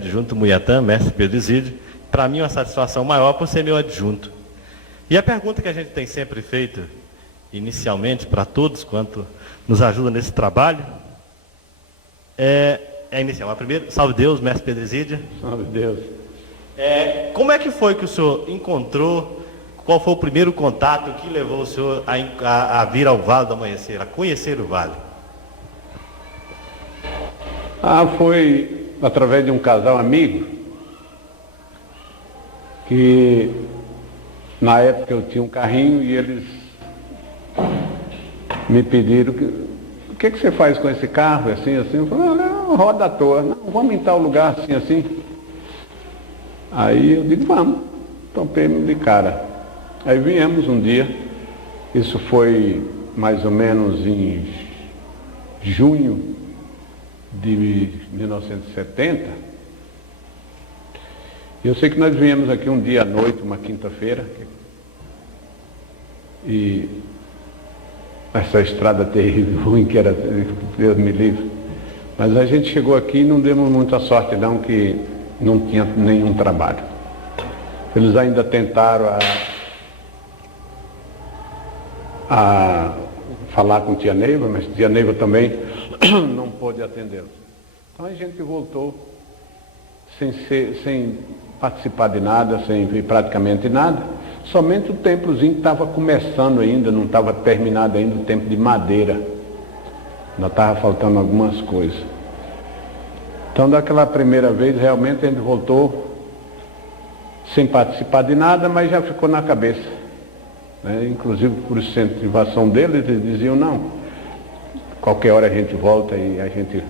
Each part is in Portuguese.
Adjunto Muiatã, mestre Pedro Isídio, para mim é uma satisfação maior por ser meu adjunto. E a pergunta que a gente tem sempre feito, inicialmente, para todos quanto nos ajuda nesse trabalho, é inicial. A primeira, salve Deus, mestre Pedro Isídio. Salve Deus. Como é que foi que o senhor encontrou, qual foi o primeiro contato que levou o senhor a vir ao Vale do Amanhecer, a conhecer o Vale? Foi através de um casal amigo, que na época eu tinha um carrinho e eles me pediram, o que você faz com esse carro, assim, assim? Eu falei, não, roda à toa, não, vamos em tal lugar, assim, assim. Aí eu digo, vamos, topei de cara. Aí viemos um dia, isso foi mais ou menos em junho de 1970. Eu sei que nós viemos aqui um dia à noite, uma quinta-feira, e essa estrada terrível, ruim que era, Deus me livre. Mas a gente chegou aqui e não demos muita sorte não, que não tinha nenhum trabalho. Eles ainda tentaram a falar com tia Neiva, mas tia Neiva também não pôde atendê-los. Então a gente voltou sem participar de nada, sem ver praticamente nada, somente o templozinho que estava começando ainda, não estava terminado ainda o templo de madeira. Ainda estava faltando algumas coisas. Então daquela primeira vez realmente a gente voltou sem participar de nada, mas já ficou na cabeça. Inclusive por incentivação deles, eles diziam, não, qualquer hora a gente volta e a gente...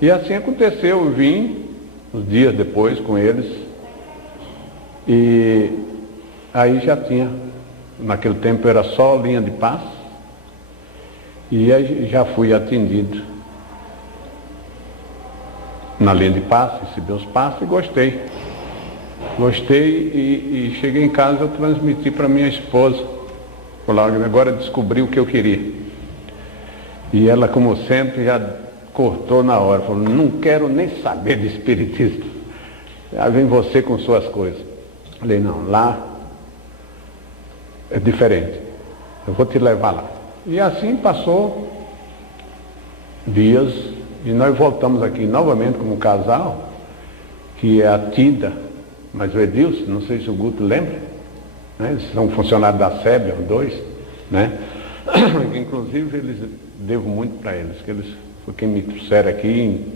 E assim aconteceu, eu vim uns dias depois com eles e aí já tinha, naquele tempo era só linha de paz e aí já fui atendido na linha de paz, recebi os passos e gostei. Gostei e cheguei em casa, eu transmiti para minha esposa. Falei, agora descobri o que eu queria. E ela, como sempre, já cortou na hora. Falou, não quero nem saber de espiritismo. Já vem você com suas coisas. Falei, não, lá é diferente. Eu vou te levar lá. E assim passou dias e nós voltamos aqui novamente como casal, que é a Tida, mas o Edilson, não sei se o Guto lembra, né? Eles são funcionários da SEB, os dois, né? Inclusive eles devo muito para eles, que eles foi quem me trouxeram aqui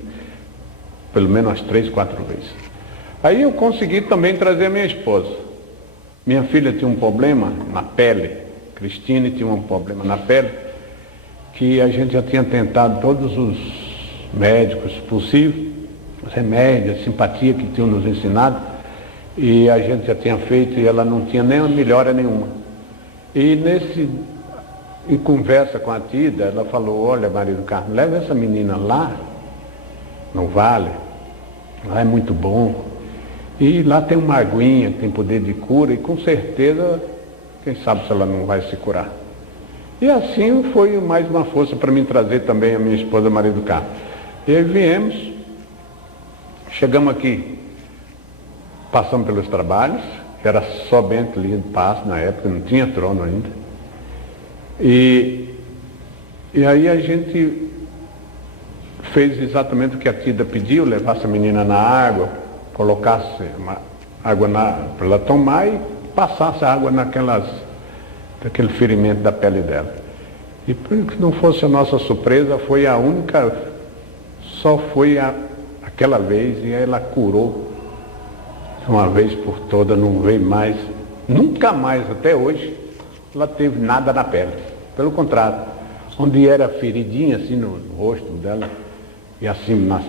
pelo menos umas 3, 4 vezes. Aí eu consegui também trazer a minha esposa. Minha filha tinha um problema na pele, Cristine tinha um problema na pele, que a gente já tinha tentado todos os médicos possíveis, os remédios, a simpatia que tinham nos ensinado, e a gente já tinha feito e ela não tinha nem melhora nenhuma. E em conversa com a Tida, ela falou, olha, Maria do Carmo, leva essa menina lá, no Vale, lá é muito bom. E lá tem uma aguinha, tem poder de cura, e com certeza, quem sabe se ela não vai se curar. E assim foi mais uma força para mim trazer também a minha esposa Maria do Carmo. E aí viemos, chegamos aqui, passamos pelos trabalhos, era somente linha de passe na época, não tinha trono ainda. E aí a gente fez exatamente o que a Tida pediu, levasse a menina na água, colocasse água para ela tomar e passasse a água daquele ferimento da pele dela. E por que não fosse a nossa surpresa, foi a única, só foi aquela vez e ela curou. Uma vez por toda, não veio mais, nunca mais, até hoje, ela teve nada na pele. Pelo contrário, onde era feridinha, assim, no rosto dela, e assim na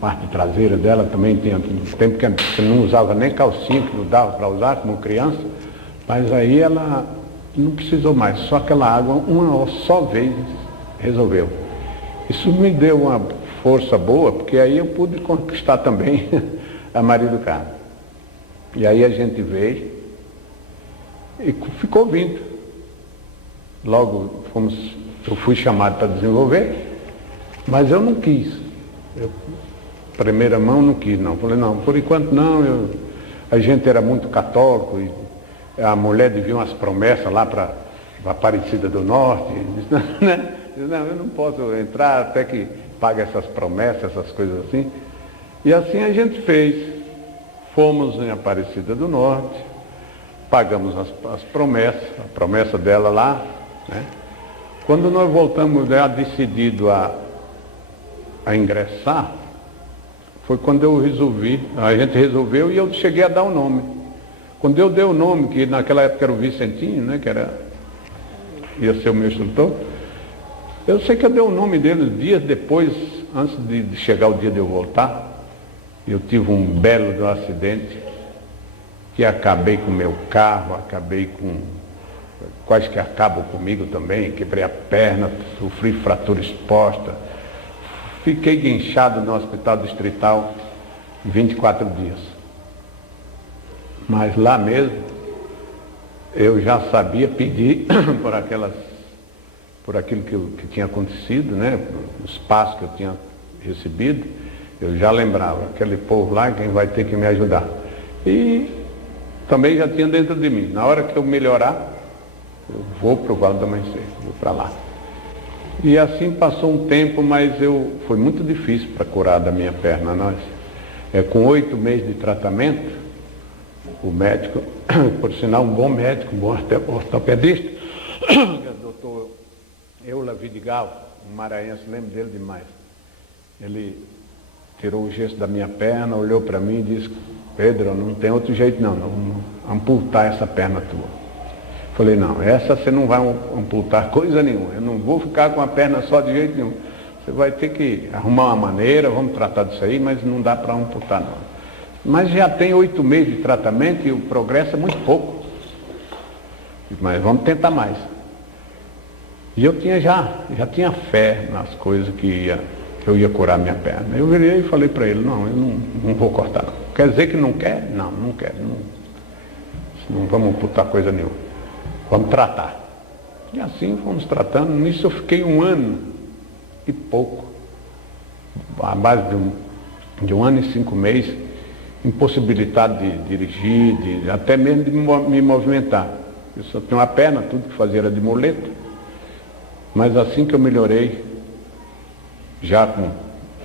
parte traseira dela, também tinha tempo que você não usava nem calcinha, que não dava para usar como criança, mas aí ela não precisou mais, só aquela água, uma só vez, resolveu. Isso me deu uma força boa, porque aí eu pude conquistar também a Maria do Carmo. E aí a gente veio e ficou vindo. Logo eu fui chamado para desenvolver, mas eu não quis. Eu primeira mão não quis, não. Falei, não, por enquanto não, a gente era muito católico, e a mulher devia umas promessas lá para Aparecida do Norte. Disse, não, né? Disse, não, eu não posso entrar até que pague essas promessas, essas coisas assim. E assim a gente fez. Fomos em Aparecida do Norte, pagamos as promessas, a promessa dela lá, né? Quando nós voltamos já decidido a ingressar, foi quando eu resolvi, a gente resolveu e eu cheguei a dar o nome. Quando eu dei o nome, que naquela época era o Vicentinho, né, ia ser o meu instrutor, eu sei que eu dei o nome dele dias depois, antes de chegar o dia de eu voltar. Eu tive um belo acidente, que acabei com o meu carro, quase que acabam comigo também, quebrei a perna, sofri fratura exposta, fiquei guinchado no hospital distrital 24 dias. Mas lá mesmo, eu já sabia pedir por aquilo que tinha acontecido, né, os passos que eu tinha recebido, eu já lembrava, aquele povo lá, quem vai ter que me ajudar. E também já tinha dentro de mim, na hora que eu melhorar, eu vou para o Vale do Amanhecer, vou para lá. E assim passou um tempo, mas foi muito difícil para curar da minha perna. Com 8 meses de tratamento, o médico, por sinal um bom médico, um bom ortopedista, que é o doutor Eula Vidigal, um maranhense, lembro dele demais. Ele tirou o gesso da minha perna, olhou para mim e disse, Pedro, não tem outro jeito não, vamos amputar essa perna tua. Falei, não, essa você não vai amputar coisa nenhuma, eu não vou ficar com a perna só de jeito nenhum. Você vai ter que arrumar uma maneira, vamos tratar disso aí, mas não dá para amputar não. Mas já tem 8 meses de tratamento e o progresso é muito pouco. Mas vamos tentar mais. E eu já tinha fé nas coisas que eu ia curar minha perna. Eu virei e falei para ele, não, eu não vou cortar. Quer dizer que não quer? Não, não quero. Não vamos amputar coisa nenhuma. Vamos tratar. E assim fomos tratando. Nisso eu fiquei 1 ano e pouco. À base de 1 ano e 5 meses, impossibilitado de dirigir, até mesmo de me movimentar. Eu só tinha uma perna, tudo que fazia era de muleta. Mas assim que eu melhorei, já com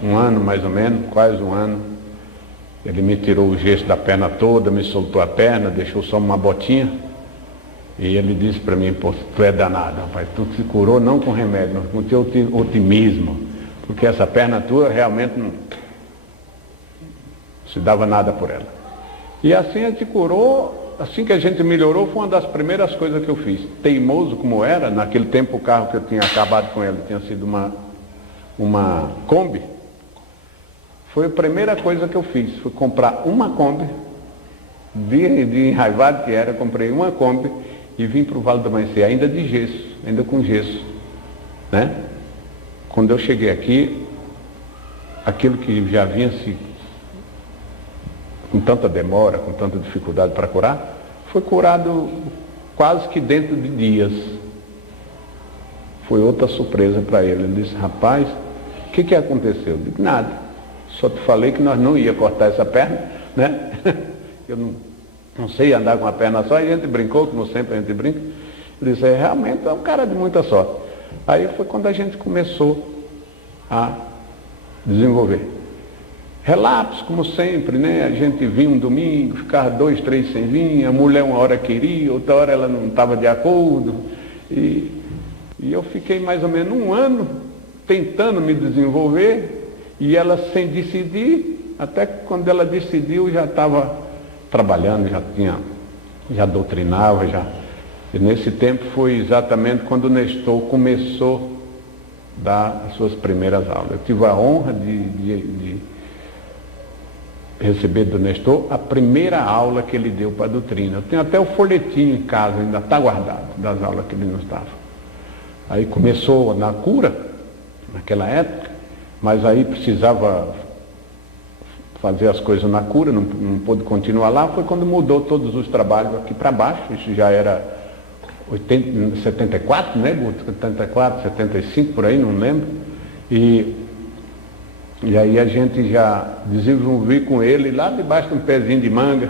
1 ano mais ou menos, quase 1 ano, ele me tirou o gesso da perna toda, me soltou a perna, deixou só uma botinha. E ele disse para mim, pô, tu é danado, rapaz, tu se curou não com remédio, mas com teu otimismo, porque essa perna tua realmente não se dava nada por ela. E assim a gente curou, assim que a gente melhorou, foi uma das primeiras coisas que eu fiz. Teimoso como era, naquele tempo o carro que eu tinha acabado com ele tinha sido uma Kombi. Foi a primeira coisa que eu fiz, foi comprar uma Kombi, de enraivado que era, comprei uma Kombi e vim para o Vale do Amanhecer, ainda de gesso, ainda com gesso, né? Quando eu cheguei aqui, aquilo que já vinha se com tanta demora, com tanta dificuldade para curar, foi curado quase que dentro de dias. Foi outra surpresa para ele. Ele disse, rapaz, o que aconteceu? Eu disse, nada, só te falei que nós não ia cortar essa perna, né? Eu não sei andar com a perna só, e a gente brincou, como sempre a gente brinca. Ele disse, realmente é um cara de muita sorte. Aí foi quando a gente começou a desenvolver. Relapsos, como sempre, né? A gente vinha um domingo, ficava 2, 3 sem vir, a mulher uma hora queria, outra hora ela não estava de acordo. E eu fiquei mais ou menos 1 ano tentando me desenvolver, e ela sem decidir, até que quando ela decidiu já estava trabalhando, já doutrinava, E nesse tempo foi exatamente quando o Nestor começou a dar as suas primeiras aulas. Eu tive a honra de receber do Nestor a primeira aula que ele deu para a doutrina. Eu tenho até o folhetinho em casa, ainda está guardado, das aulas que ele nos dava. Aí começou na cura, naquela época, mas aí precisava fazer as coisas na cura, não pôde continuar lá, foi quando mudou todos os trabalhos aqui para baixo, isso já era 74, né, 74, 75, por aí, não lembro, e E aí a gente já desenvolvi com ele lá debaixo de um pezinho de manga,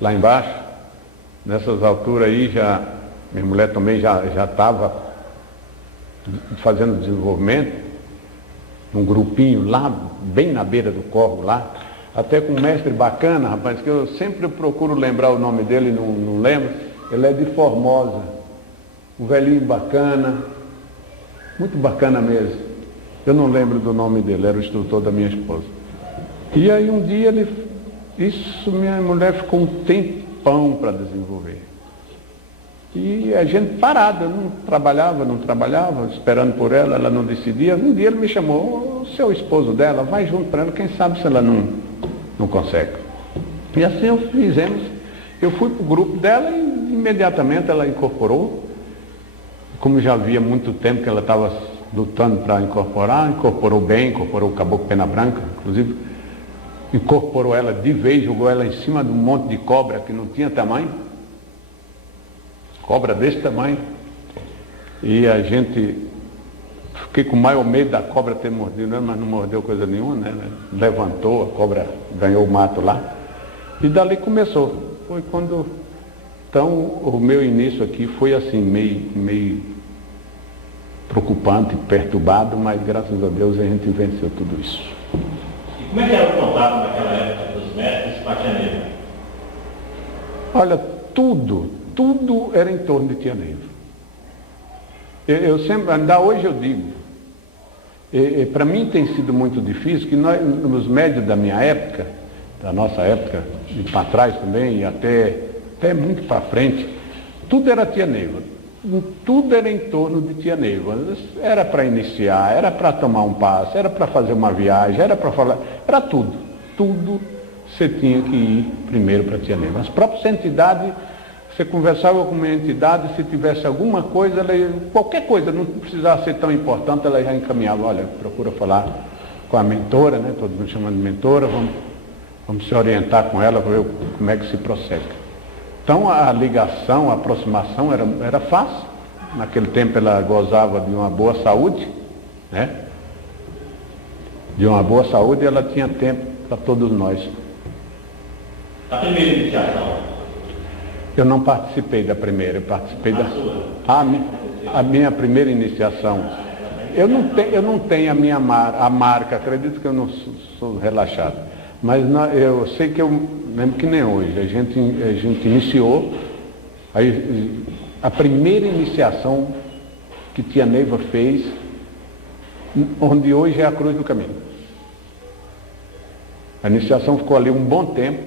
lá embaixo. Nessas alturas aí já, minha mulher também já estava fazendo desenvolvimento, um grupinho lá, bem na beira do córrego lá, até com um mestre bacana, rapaz, que eu sempre procuro lembrar o nome dele, não lembro. Ele é de Formosa, um velhinho bacana, muito bacana mesmo. Eu não lembro do nome dele, era o instrutor da minha esposa. E aí um dia minha mulher ficou um tempão para desenvolver. E a gente parada, não trabalhava, esperando por ela, ela não decidia. Um dia ele me chamou, o seu esposo dela, vai junto para ela, quem sabe se ela não consegue. E assim fizemos. Eu fui para o grupo dela e imediatamente ela incorporou. Como já havia muito tempo que ela estava lutando para incorporar, incorporou bem, incorporou o caboclo pena branca, inclusive incorporou ela de vez, jogou ela em cima de um monte de cobra que não tinha tamanho, cobra desse tamanho, e a gente, fiquei com o maior medo da cobra ter mordido, mas não mordeu coisa nenhuma, né? Levantou, a cobra ganhou o mato lá, e dali começou. Foi quando, então, o meu início aqui foi assim, meio preocupante, perturbado, mas graças a Deus a gente venceu tudo isso. E como é que era o contato naquela época dos mestres com a tia Neiva? Olha, tudo era em torno de tia Neiva. Eu sempre, ainda hoje eu digo, para mim tem sido muito difícil que nós, nos médios da minha época, da nossa época, e para trás também, e até muito para frente, tudo era tia Neiva. Tudo era em torno de tia Neiva. Era para iniciar, era para tomar um passe, era para fazer uma viagem, era para falar, era tudo. Tudo você tinha que ir primeiro para tia Neiva. As próprias entidades, você conversava com uma entidade, se tivesse alguma coisa, qualquer coisa, não precisava ser tão importante, ela já encaminhava, olha, procura falar com a mentora, né? Todo mundo chamando de mentora, vamos se orientar com ela para ver como é que se prossegue. Então a ligação, a aproximação era fácil. Naquele tempo ela gozava de uma boa saúde, né? De uma boa saúde, e ela tinha tempo para todos nós. A primeira iniciação? Eu não participei da primeira, eu participei da sua? A minha primeira iniciação. Eu não tenho a marca, acredito que eu não sou relaxado. Mas eu sei que eu lembro que nem hoje, a gente iniciou, a primeira iniciação que tia Neiva fez, onde hoje é a Cruz do Caminho. A iniciação ficou ali um bom tempo,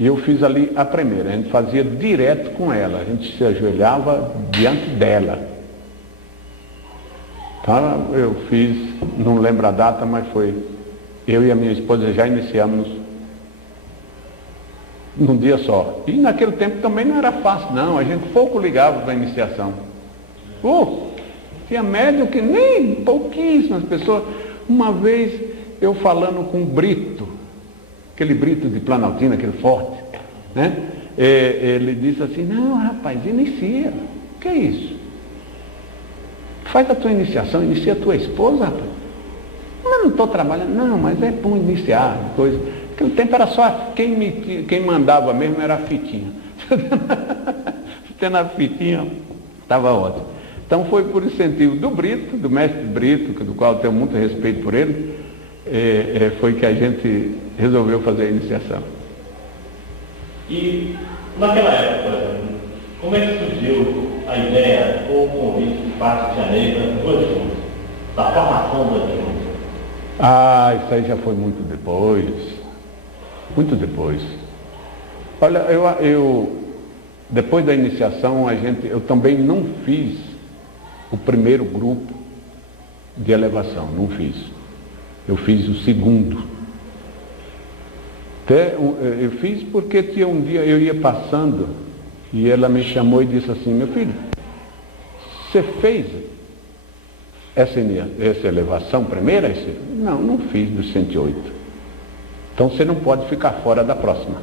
e eu fiz ali a primeira, a gente fazia direto com ela, a gente se ajoelhava diante dela. Então eu fiz, não lembro a data, mas foi... Eu e a minha esposa já iniciamos num dia só. E naquele tempo também não era fácil, não. A gente pouco ligava para a iniciação. Tinha médium que nem pouquíssimas pessoas. Uma vez eu falando com o Brito, aquele Brito de Planaltina, aquele forte, né? Ele disse assim, não, rapaz, inicia. O que é isso? Faz a tua iniciação, inicia a tua esposa, rapaz. Mas não estou trabalhando, não, mas é bom iniciar, coisa. Naquele tempo era só quem mandava mesmo era a fitinha. Tendo a fitinha, estava ótimo. Então foi por incentivo do Brito, do mestre Brito, do qual eu tenho muito respeito por ele, foi que a gente resolveu fazer a iniciação. E naquela época, como é que surgiu a ideia ou o convite de parte de tia Neiva do adjunto, da formação do adjunto? Isso aí já foi muito depois. Muito depois. Olha, eu depois da iniciação, eu também não fiz o primeiro grupo de elevação, não fiz. Eu fiz o segundo. Eu fiz porque tinha um dia, eu ia passando, e ela me chamou e disse assim, meu filho, você fez essa elevação primeira? Não fiz do 108. Então você não pode ficar fora da próxima.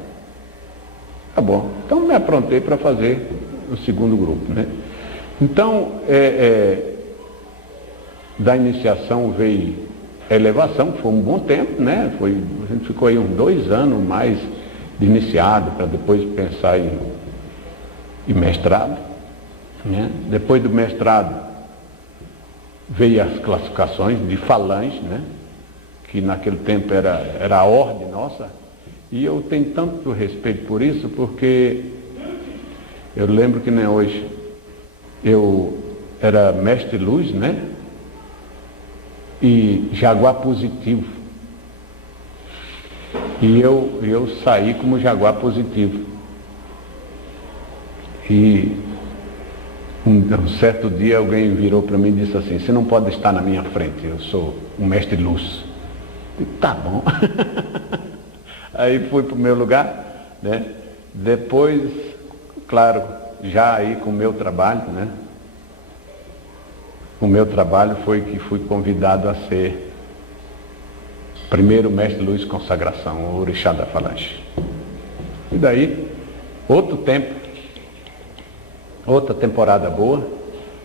Tá bom. Então me aprontei para fazer o segundo grupo, né? Então, da iniciação veio elevação, que foi um bom tempo, né? A gente ficou aí uns 2 anos mais de iniciado, para depois pensar em mestrado, né? Depois do mestrado veio as classificações de falange, né? Que naquele tempo era a ordem nossa, e eu tenho tanto respeito por isso, porque eu lembro que nem hoje, eu era mestre luz, né? E jaguar positivo. E eu saí como jaguar positivo. E um certo dia alguém virou para mim e disse assim: você não pode estar na minha frente, eu sou um mestre luz. Eu disse, tá bom. Aí fui para o meu lugar, né? Depois, claro, já aí com o meu trabalho, né? O meu trabalho foi que fui convidado a ser primeiro mestre luz consagração, o orixá da falange. E daí, outro tempo, outra temporada boa,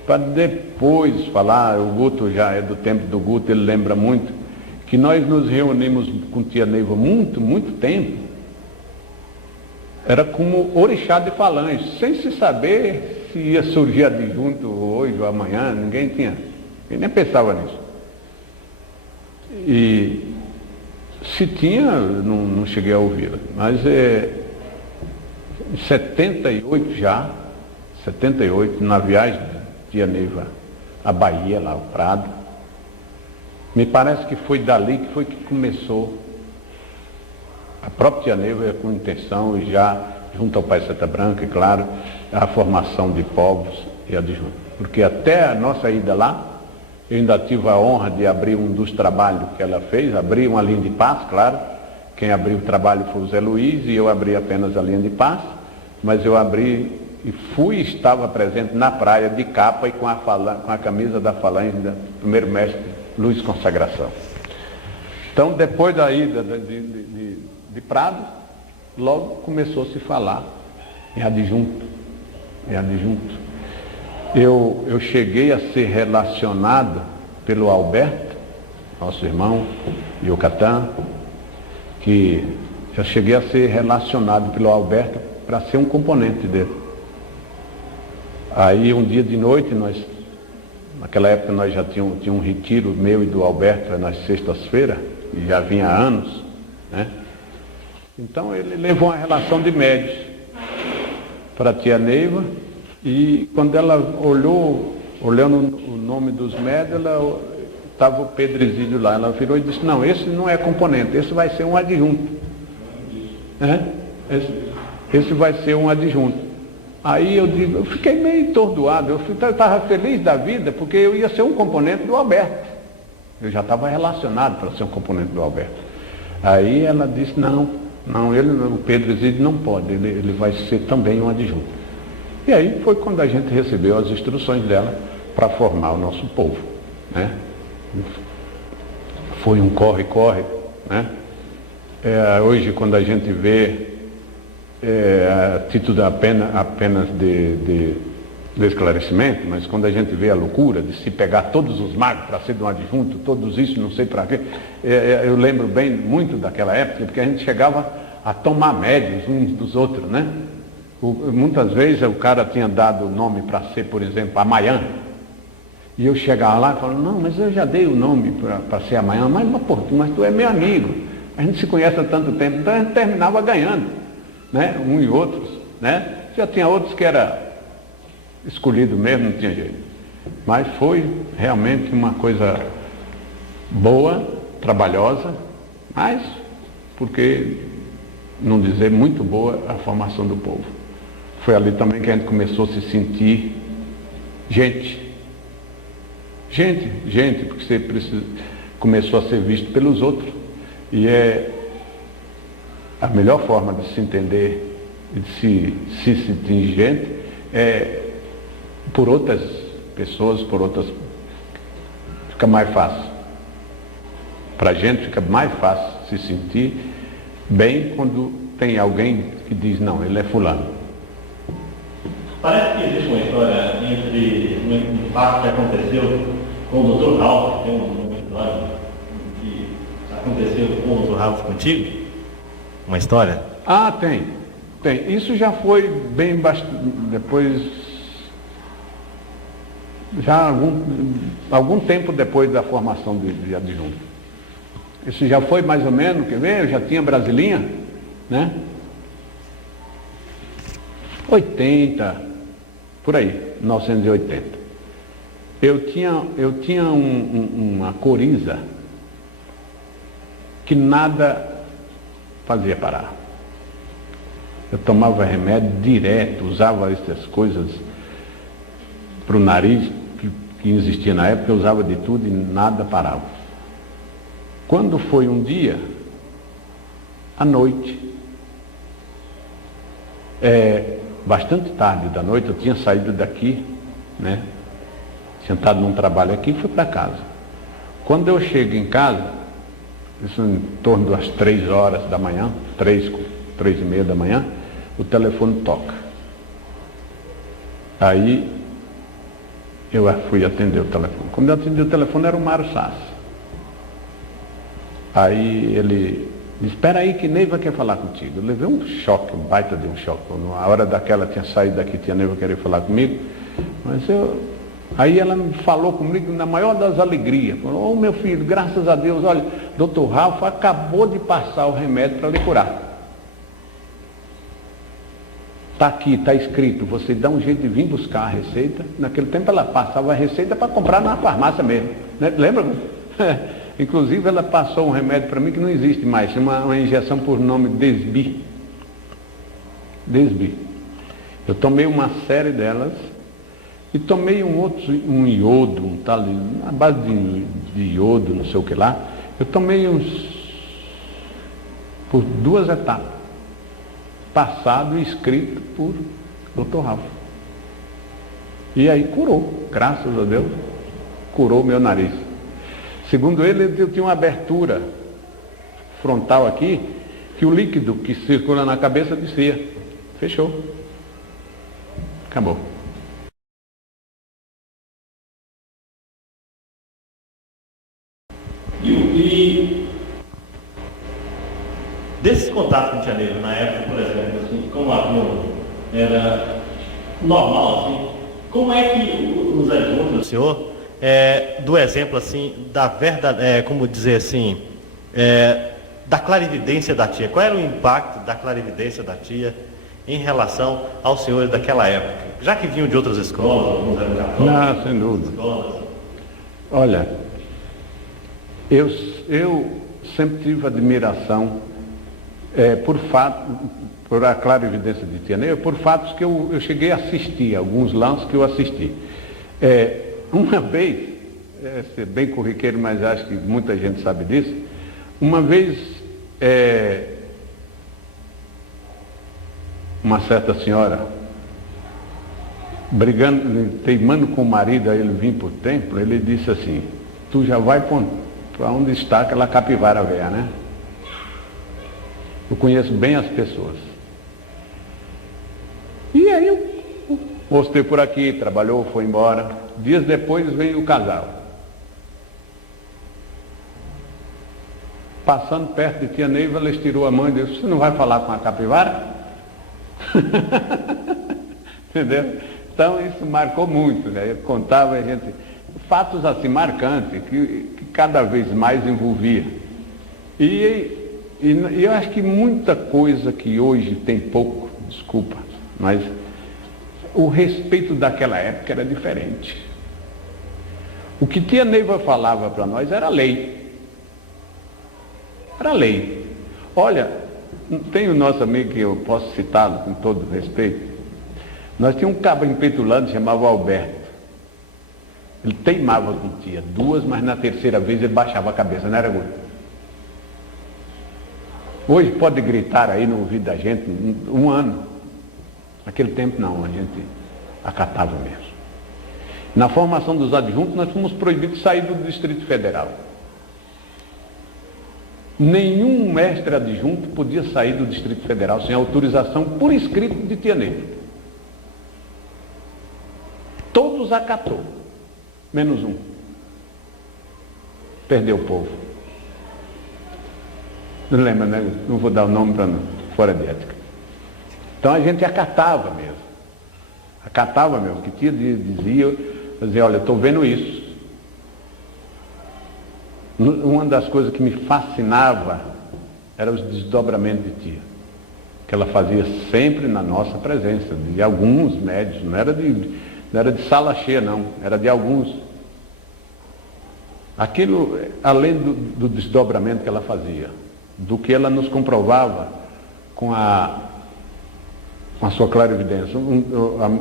para depois falar, o Guto já é do tempo do Guto, ele lembra muito, que nós nos reunimos com tia Neiva muito tempo, era como orixá de falange, sem se saber se ia surgir adjunto hoje ou amanhã, ninguém nem pensava nisso. E se tinha, não cheguei a ouvi-la, mas em 78 já, 78, na viagem de tia Neiva à Bahia, lá, o Prado, me parece que foi dali que começou a própria tia Neiva com intenção e já junto ao Pai Seta Branca, e claro, a formação de povos e adjuntos. Porque até a nossa ida lá, eu ainda tive a honra de abrir um dos trabalhos que ela fez, abri uma linha de paz, claro, quem abriu o trabalho foi o Zé Luiz e eu abri apenas a linha de paz, mas eu abri e estava presente na praia de capa e com a camisa da falange do primeiro mestre Luz Consagração. Então, depois da ida de Prado, logo começou a se falar em adjunto. Eu cheguei a ser relacionado pelo Alberto, nosso irmão, Yucatán, que eu cheguei a ser relacionado pelo Alberto para ser um componente dele. Aí um dia de noite, naquela época nós já tínhamos um retiro meu e do Alberto nas sextas-feiras, e já vinha há anos, né? Então ele levou uma relação de médios para a tia Neiva, e quando ela olhando o nome dos médios, estava o Pedro Exílio lá, ela virou e disse: não, esse não é componente, esse vai ser um adjunto. Esse vai ser um adjunto. Aí eu fiquei meio entordoado, eu estava feliz da vida, porque eu ia ser um componente do Alberto. Eu já estava relacionado para ser um componente do Alberto. Aí ela disse: não, o Pedro Exílio não pode, ele vai ser também um adjunto. E aí foi quando a gente recebeu as instruções dela para formar o nosso povo, né? Foi um corre-corre, né? Hoje, quando a gente vê a título apenas de esclarecimento, mas quando a gente vê a loucura de se pegar todos os magos para ser de um adjunto, todos isso, não sei para quê, eu lembro bem muito daquela época, porque a gente chegava a tomar médios uns dos outros, né? Muitas vezes o cara tinha dado o nome para ser, por exemplo, Amanhã, e eu chegava lá e falava: não, mas eu já dei o nome para ser Amanhã, mas tu é meu amigo, a gente se conhece há tanto tempo, então a gente terminava ganhando, né? Um e outros, né? Já tinha outros que era escolhido mesmo, não tinha jeito. Mas foi realmente uma coisa boa, trabalhosa, mas, porque não dizer muito boa, a formação do povo. Foi ali também que a gente começou a se sentir gente, porque você começou a ser visto pelos outros, e a melhor forma de se entender e de se sentir gente é por outras pessoas, fica mais fácil. Para a gente fica mais fácil se sentir bem quando tem alguém que diz: não, ele é fulano. Parece que existe uma história entre um fato que aconteceu com o Dr. Ralph, que tem um episódio aconteceu com o Dr. Ralph contigo? Uma história? Ah, tem. Isso já foi bem depois, já algum tempo depois da formação de adjunto. Isso já foi mais ou menos, quer ver? Eu já tinha Brasilinha, né? 80, por aí, 1980. Eu tinha uma coriza que nada fazia parar. Eu tomava remédio direto, usava essas coisas para o nariz, que existia na época, eu usava de tudo e nada parava. Quando foi um dia, à noite, bastante tarde da noite, eu tinha saído daqui, né? Sentado num trabalho aqui e fui para casa. Quando eu chego em casa, isso em torno das 3 horas da manhã, 3h30 da manhã, o telefone toca. Aí eu fui atender o telefone. Quando eu atendi o telefone era o Mário Sassi. Aí ele disse, espera aí que Neiva quer falar contigo. Eu levei um choque, um baita de um choque. Na hora daquela tinha saído daqui, tinha Neiva querer falar comigo. Mas aí ela me falou comigo na maior das alegrias. Falou, ô meu filho, graças a Deus, olha, Dr. Ralph acabou de passar o remédio para lhe curar. Está aqui, está escrito, você dá um jeito de vir buscar a receita. Naquele tempo ela passava a receita para comprar na farmácia mesmo. Né? Lembra? Inclusive ela passou um remédio para mim que não existe mais, uma injeção por nome Desbi. Eu tomei uma série delas e tomei um iodo, um tal, a base de iodo, não sei o que lá. Eu tomei por 2 etapas. Passado e escrito por Dr. Ralph. E aí curou, graças a Deus, curou o meu nariz. Segundo ele, eu tinha uma abertura frontal aqui, que o líquido que circula na cabeça descia. Fechou. Acabou. E desses contatos com o Tia Neiva, na época, por exemplo, assim, como o avião era normal, assim, como é que os adjuntos do senhor, do exemplo assim, da verdade, como dizer assim, da clarividência da tia, qual era o impacto da clarividência da tia em relação aos senhores daquela época? Já que vinham de outras escolas, alguns eram católicos. Não, sem dúvida. Escolas. Olha, eu sempre tive admiração por a clarividência de Tia Neiva, por fatos que eu cheguei a assistir, alguns lances que eu assisti. Uma vez, é bem corriqueiro, mas acho que muita gente sabe disso, uma vez uma certa senhora, brigando, teimando com o marido, aí ele vinha para o templo, ele disse assim, tu já vai para onde está aquela capivara velha, né? Eu conheço bem as pessoas. E aí eu mostrei por aqui, trabalhou, foi embora. Dias depois veio o casal. Passando perto de Tia Neiva, ela estirou a mão e disse, você não vai falar com a capivara? Entendeu? Então isso marcou muito, né? Eu contava, fatos assim marcantes, que cada vez mais envolvia. E eu acho que muita coisa que hoje tem pouco, desculpa, mas o respeito daquela época era diferente. O que Tia Neiva falava para nós era lei. Era lei. Olha, tem o nosso amigo que eu posso citá-lo com todo respeito. Nós tínhamos um cabo empetulante, chamava Alberto. Ele teimava com tia, 2, mas na terceira vez ele baixava a cabeça, não era muito. Hoje pode gritar aí no ouvido da gente, 1 ano. Naquele tempo não, a gente acatava mesmo. Na formação dos adjuntos nós fomos proibidos de sair do Distrito Federal. Nenhum mestre adjunto podia sair do Distrito Federal sem autorização por escrito de Tia Neiva. Todos acatou, menos um. Perdeu o povo. Não lembra, né? Não vou dar o nome para fora de ética. Então a gente acatava mesmo. Acatava mesmo, que tia dizia, olha, estou vendo isso. Uma das coisas que me fascinava era os desdobramentos de tia, que ela fazia sempre na nossa presença, de alguns médios, não era de sala cheia não, era de alguns. Aquilo, além do desdobramento que ela fazia, do que ela nos comprovava com a sua clarividência.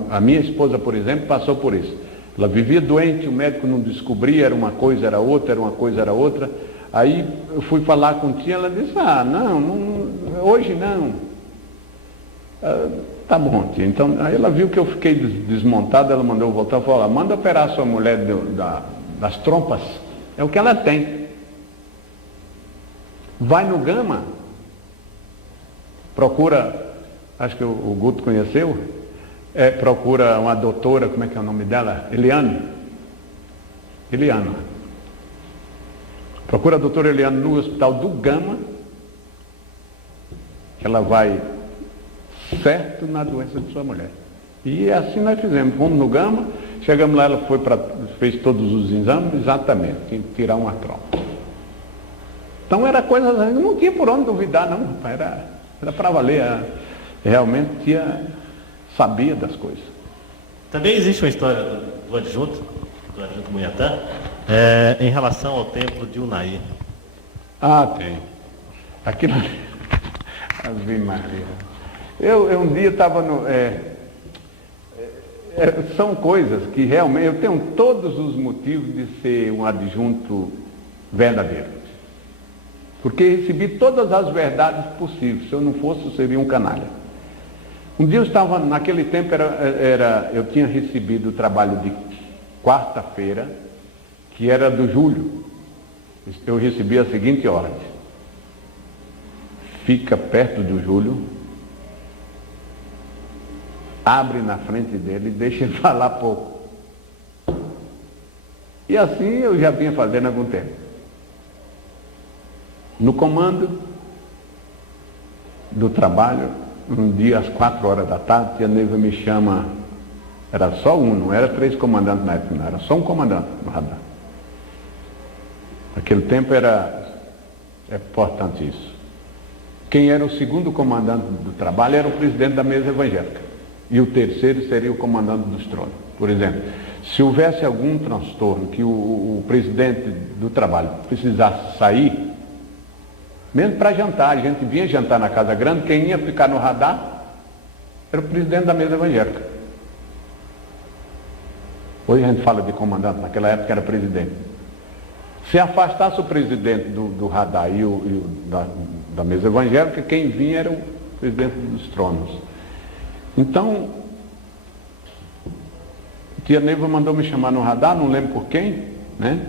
A minha esposa, por exemplo, passou por isso. Ela vivia doente, o médico não descobria, era uma coisa, era outra, era uma coisa, era outra. Aí eu fui falar com tia, ela disse, não, hoje não. Tá bom, tia. Então, aí ela viu que eu fiquei desmontado, ela mandou eu voltar e falou, manda operar a sua mulher das trompas, é o que ela tem. Vai no Gama, procura, acho que o Guto conheceu, procura uma doutora, como é que é o nome dela? Eliana. Procura a doutora Eliana no hospital do Gama, que ela vai certo na doença de sua mulher. E assim nós fizemos, fomos no Gama, chegamos lá, ela fez todos os exames, exatamente, tinha que tirar uma trompa. Então era coisa, não tinha por onde duvidar não, era para valer, realmente sabia das coisas. Também existe uma história do adjunto Munhatã, em relação ao templo de Unai. Tem. Aquilo Ave Maria. Eu um dia estava no... são coisas que realmente eu tenho todos os motivos de ser um adjunto verdadeiro. Porque recebi todas as verdades possíveis. Se eu não fosse, eu seria um canalha. Um dia eu estava, naquele tempo eu tinha recebido o trabalho de quarta-feira, que era do Júlio. Eu recebi a seguinte ordem: fica perto do Júlio, abre na frente dele e deixa ele falar pouco. E assim eu já vinha fazendo há algum tempo. No comando do trabalho, um dia às 4 horas da tarde, tia Neiva me chama, era só um, não era 3 comandantes na época, não, era só um comandante no radar. Naquele tempo é importante isso. Quem era o segundo comandante do trabalho era o presidente da mesa evangélica. E o terceiro seria o comandante dos tronos. Por exemplo, se houvesse algum transtorno que o presidente do trabalho precisasse sair, mesmo para jantar, a gente vinha jantar na Casa Grande, quem ia ficar no radar era o presidente da mesa evangélica. Hoje a gente fala de comandante, naquela época era presidente. Se afastasse o presidente do radar e da mesa evangélica, quem vinha era o presidente dos tronos. Então, tia Neiva mandou me chamar no radar, não lembro por quem, né?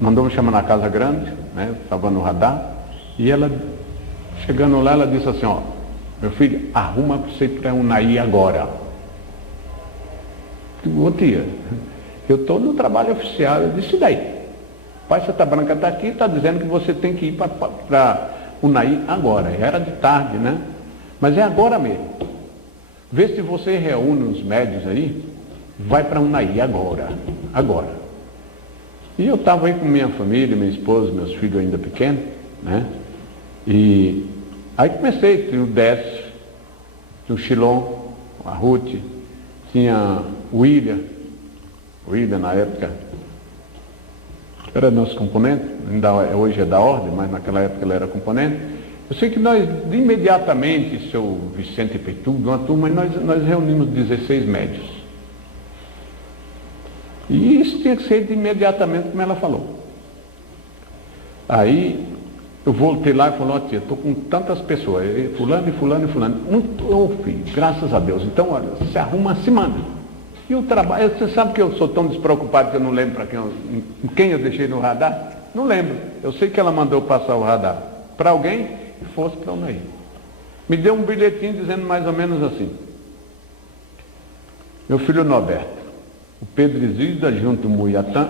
Mandou me chamar na Casa Grande, né? Estava no radar, e ela, chegando lá, ela disse assim, meu filho, arruma para você ir para Unai agora. Ô tia, eu estou no trabalho oficial. Eu disse, daí? Pai, Santa Branca está aqui, está dizendo que você tem que ir para Unai agora. Era de tarde, né? Mas é agora mesmo. Vê se você reúne os médios aí, vai para Unai agora. E eu estava aí com minha família, minha esposa, meus filhos ainda pequenos, né? E aí comecei, tinha o Décio, tinha o Chilon, a Ruth, tinha o William na época, era nosso componente, ainda hoje é da ordem, mas naquela época ele era componente. Eu sei que nós, imediatamente, seu Vicente Peitudo, uma turma, nós reunimos 16 médios. E isso tinha que ser de imediatamente, como ela falou. Aí eu voltei lá e falei, tia, estou com tantas pessoas, fulano e fulano e fulano. Filho, graças a Deus. Então, olha, se arruma, se manda. E o trabalho, você sabe que eu sou tão despreocupado que eu não lembro para quem eu deixei no radar? Não lembro. Eu sei que ela mandou passar o radar para alguém e fosse para onde ir. Me deu um bilhetinho dizendo mais ou menos assim: meu filho Norberto, o Pedro Isidro, adjunto Munhatã,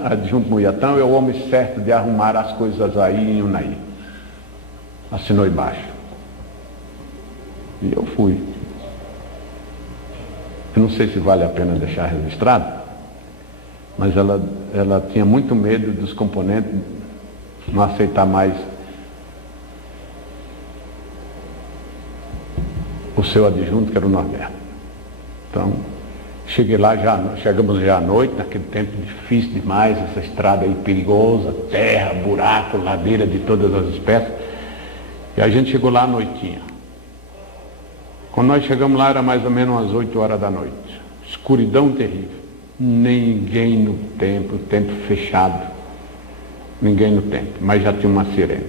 é o homem certo de arrumar as coisas aí em Unai. assinou embaixo. E eu fui. Eu não sei se vale a pena deixar registrado, mas ela tinha muito medo dos componentes não aceitar mais o seu adjunto, que era o Norberto. Então, cheguei lá, chegamos já à noite, naquele tempo difícil demais, essa estrada aí perigosa, terra, buraco, ladeira de todas as espécies. E a gente chegou lá à noitinha. Quando nós chegamos lá, era mais ou menos umas 8 horas da noite. Escuridão terrível. Ninguém no templo, o templo fechado. Ninguém no templo, mas já tinha uma sirene.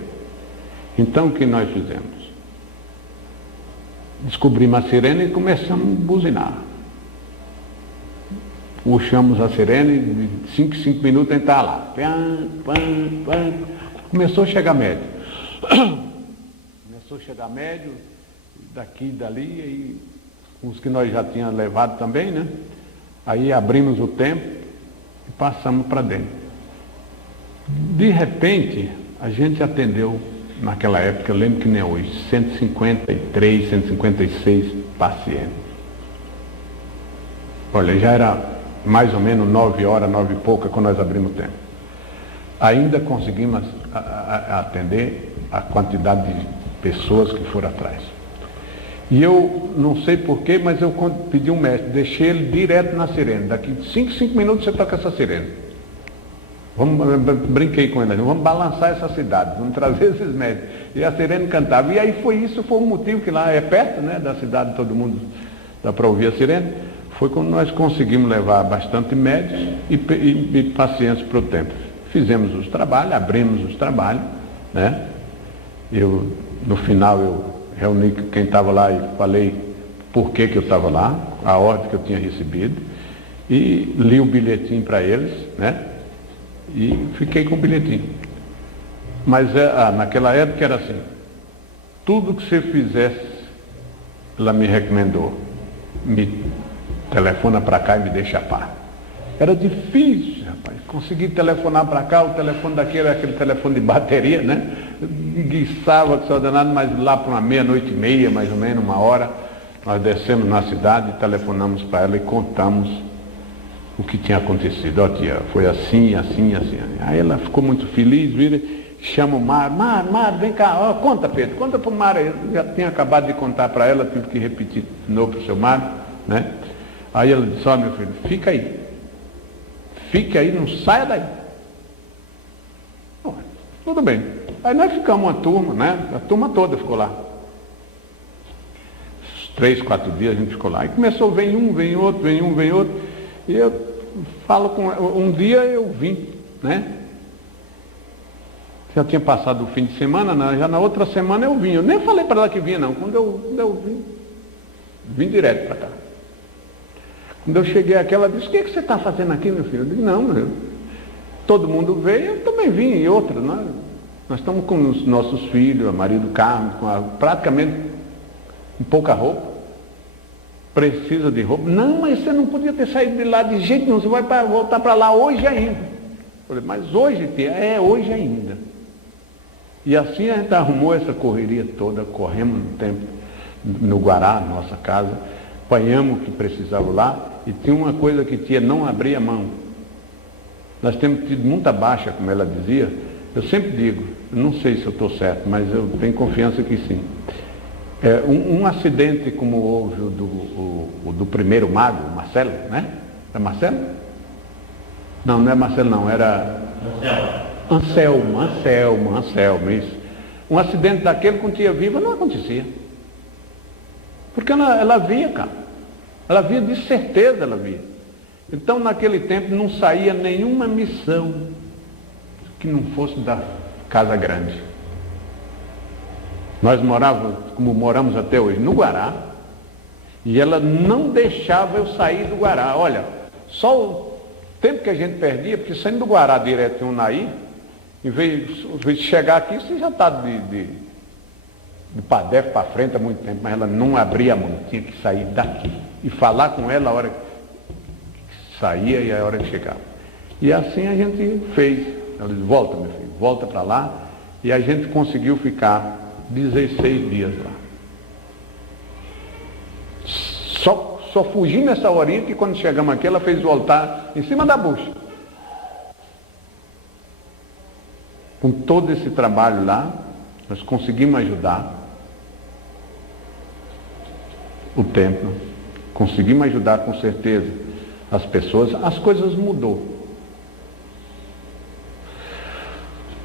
Então, o que nós fizemos? Descobrimos a sirene e começamos a buzinar. Puxamos a sirene, de 5 minutos a gente estava lá. Começou a chegar médio. Começou a chegar médio, daqui e dali, e os que nós já tínhamos levado também, né? Aí abrimos o templo e passamos para dentro. De repente, a gente atendeu, naquela época, eu lembro que nem hoje, 153, 156 pacientes. Olha, já era mais ou menos 9 horas, 9 e pouca, quando nós abrimos o templo. Ainda conseguimos atender a quantidade de pessoas que foram atrás. E eu não sei porquê, mas eu pedi um mestre, deixei ele direto na sirene. Daqui 5 minutos você toca essa sirene. Brinquei com ele, vamos balançar essa cidade, vamos trazer esses médicos. E a sirene cantava. E aí foi o motivo que lá é perto, né, da cidade, todo mundo dá para ouvir a sirene. Foi quando nós conseguimos levar bastante médicos e pacientes para o templo. Fizemos os trabalhos, abrimos os trabalhos, né? No final eu reuni quem estava lá e falei por que eu estava lá, a ordem que eu tinha recebido, e li o bilhetinho para eles, né? E fiquei com o bilhetinho. Mas naquela época era assim, tudo que você fizesse, ela me recomendou, me telefona para cá e me deixa a par. Era difícil, rapaz, conseguir telefonar para cá, o telefone daqui era aquele telefone de bateria, né? Guiçava que só danado, mas lá para uma 00:30, mais ou menos, 1 hora, nós descemos na cidade, telefonamos para ela e contamos o que tinha acontecido. Ó, tia, foi assim, assim, assim. Aí ela ficou muito feliz, vira, chama o Mário, vem cá, ó, conta, Pedro, conta para o Mário. Eu já tinha acabado de contar para ela, tive que repetir de novo para o seu Mário, né? Aí ela disse, ó, meu filho, fica aí, não saia daí. Ó, tudo bem. Aí nós ficamos uma turma, né? A turma toda ficou lá. 3, 4 dias a gente ficou lá. Aí começou, vem um, vem outro, vem um, vem outro. E eu falo com ela, um dia eu vim, né? Já tinha passado o fim de semana, né? Já na outra semana eu vim. Eu nem falei para ela que vinha, não. Quando eu vim direto para cá. Quando eu cheguei aqui, ela disse, o que você está fazendo aqui, meu filho? Eu disse, não, todo mundo veio, eu também vim, e outra, nós estamos com os nossos filhos, a marido Carlos, praticamente com pouca roupa, precisa de roupa. Não, mas você não podia ter saído de lá de jeito nenhum, você vai voltar para lá hoje ainda. Eu falei, mas hoje, tia, hoje ainda. E assim a gente arrumou essa correria toda, corremos no tempo, no Guará, nossa casa, apanhamos o que precisava lá, e tinha uma coisa que tia não abria a mão. Nós temos tido muita baixa, como ela dizia. Eu sempre digo, não sei se eu estou certo, mas eu tenho confiança que sim. Um acidente como houve o do primeiro mago, Marcelo, né? É Marcelo? Não, não é Marcelo não, era Anselmo, isso. Um acidente daquele com tia viva não acontecia. Porque ela via, cara. Ela via, de certeza ela via. Então, naquele tempo, não saía nenhuma missão que não fosse da Casa Grande. Nós morávamos, como moramos até hoje, no Guará, e ela não deixava eu sair do Guará. Olha, só o tempo que a gente perdia, porque saindo do Guará direto em Unaí, em vez de chegar aqui, você já está de Padef para frente há muito tempo, mas ela não abria a mão, tinha que sair daqui e falar com ela a hora que saía e a hora que chegava. E assim a gente fez. Ela disse, volta, meu filho, volta para lá. E a gente conseguiu ficar 16 dias lá. Só fugi nessa horinha que quando chegamos aqui, ela fez voltar em cima da bucha. Com todo esse trabalho lá, nós conseguimos ajudar o templo, conseguimos ajudar com certeza as pessoas, as coisas mudou.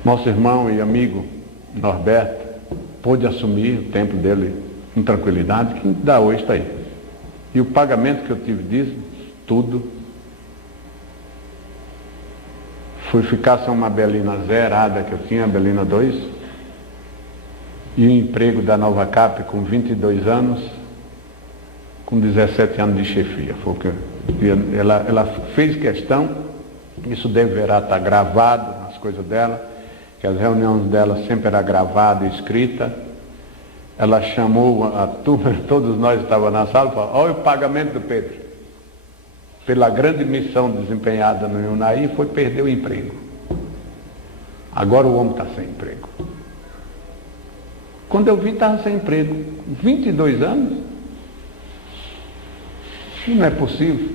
Nosso irmão e amigo Norberto pôde assumir o templo dele com tranquilidade, que ainda hoje está aí. E o pagamento que eu tive disso, tudo, fui ficar sem uma Belina zerada que eu tinha, a Belina 2, e o emprego da Nova Cap com 22 anos, com 17 anos de chefia. Foi o que ela fez questão, isso deverá estar gravado nas coisas dela, que as reuniões dela sempre era gravada e escrita. Ela chamou a turma, todos nós estávamos na sala, e falou: olha o pagamento do Pedro. Pela grande missão desempenhada no Unai, foi perder o emprego. Agora o homem está sem emprego. Quando eu vi, estava sem emprego. 22 anos? Não é possível.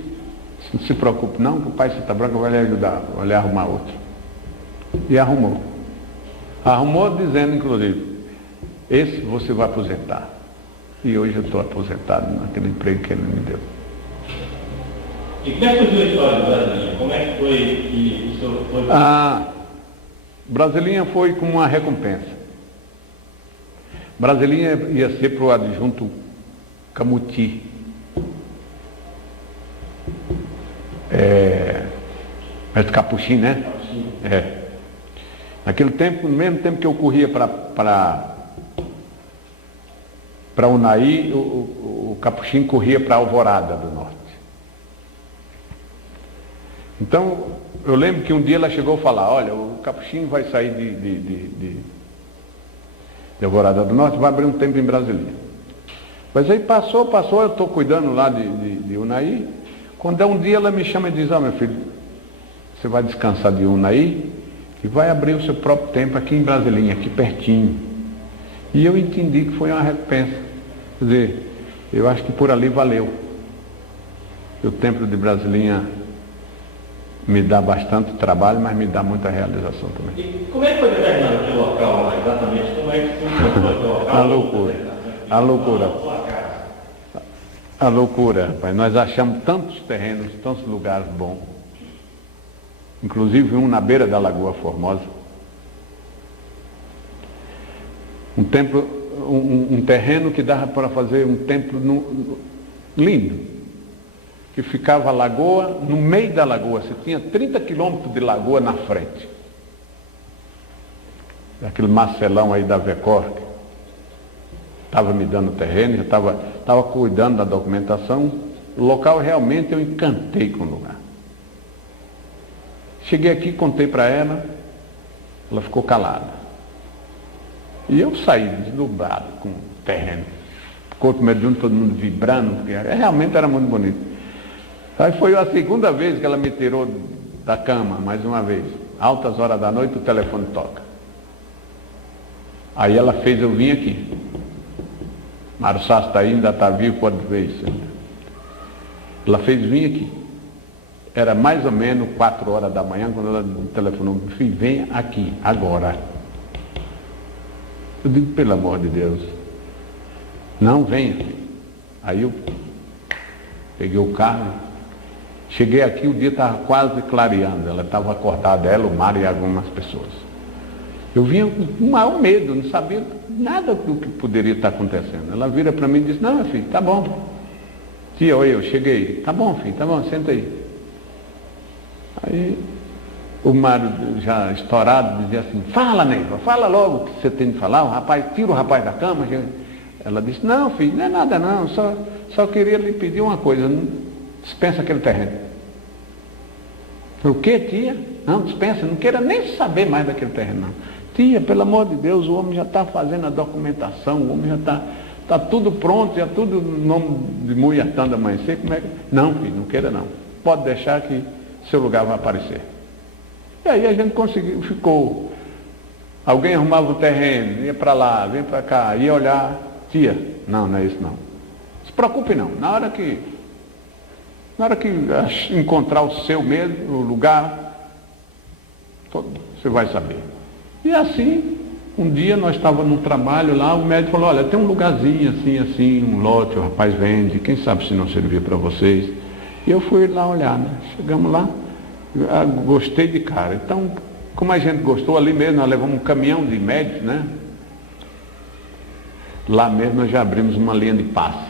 Não se preocupe não, que o pai Cita Branca vai lhe ajudar, vai lhe arrumar outro. E arrumou. Arrumou dizendo, inclusive, esse você vai aposentar. E hoje eu estou aposentado naquele emprego que ele me deu. E como é que foi a história do Brasilinha? Como é que foi que o senhor foi? Brasilinha foi como uma recompensa. Brasilinha ia ser para o adjunto Camuti. Mas Capuchin, né? É. Naquele tempo, no mesmo tempo que eu corria para Unai, o Capuchin corria para Alvorada do Norte. Então, eu lembro que um dia ela chegou a falar: olha, o Capuchin vai sair de Alvorada do Norte, vai abrir um tempo em Brasília. Mas aí passou, eu estou cuidando lá de Unai. Quando é um dia ela me chama e diz: ó, meu filho, você vai descansar de Unai e vai abrir o seu próprio templo aqui em Brasilinha, aqui pertinho. E eu entendi que foi uma recompensa. Quer dizer, eu acho que por ali valeu. O templo de Brasilinha me dá bastante trabalho, mas me dá muita realização também. E como é que foi determinado aquele local lá, exatamente? Como é que foi o local? A loucura. A loucura. A loucura, rapaz. Nós achamos tantos terrenos, tantos lugares bons. Inclusive um na beira da Lagoa Formosa. Um templo, um terreno que dava para fazer um templo lindo. Que ficava a lagoa, no meio da lagoa, você tinha 30 quilômetros de lagoa na frente. Aquele Marcelão aí da Vecor, estava me dando terreno, já estava cuidando da documentação. O local realmente eu encantei com o lugar. Cheguei aqui, contei para ela, ela ficou calada. E eu saí desdobrado com o terreno. Corpo mediúnico, todo mundo vibrando, porque realmente era muito bonito. Aí foi a segunda vez que ela me tirou da cama, mais uma vez. Altas horas da noite, o telefone toca. Aí ela fez eu vir aqui. Mário Sassi está aí, ainda está vivo, pode ver isso. Ela fez vir aqui. Era mais ou menos 4 horas da manhã, quando ela telefonou, meu filho, vem aqui, agora. Eu digo, pelo amor de Deus. Não, venha, filho. Aí eu peguei o carro. Cheguei aqui, o dia estava quase clareando. Ela estava acordada, ela, o Mário e algumas pessoas. Eu vinha com o maior medo, não sabia nada do que poderia estar acontecendo. Ela vira para mim e diz: não, meu filho, tá bom. Tia, eu cheguei. Tá bom, filho, tá bom, senta aí. Aí o Mário, já estourado, dizia assim: fala, Neiva, fala logo o que você tem de falar. O rapaz, tira o rapaz da cama. Ela disse: não, filho, não é nada não, só queria lhe pedir uma coisa. Dispensa aquele terreno. O que, tia? Não, dispensa, não queira nem saber mais daquele terreno, não. Tia, pelo amor de Deus, o homem já está fazendo a documentação, o homem já está tudo pronto, já tudo no nome de Muiatã da Amanhecer. Como é que... Não, filho, não queira não. Pode deixar que seu lugar vai aparecer. E aí a gente conseguiu, ficou Alguém arrumava o terreno, ia para lá, vem para cá, ia olhar, tia, não é isso não. Não se preocupe não, na hora que encontrar o seu mesmo, o lugar, você vai saber. E assim, um dia nós estávamos num trabalho lá, o médico falou, olha, tem um lugarzinho assim, um lote, o rapaz vende, quem sabe se não servir para vocês. E eu fui lá olhar, né? Chegamos lá, gostei de cara. Então, como a gente gostou, ali mesmo nós levamos um caminhão de médicos, né? Lá mesmo nós já abrimos uma linha de passe.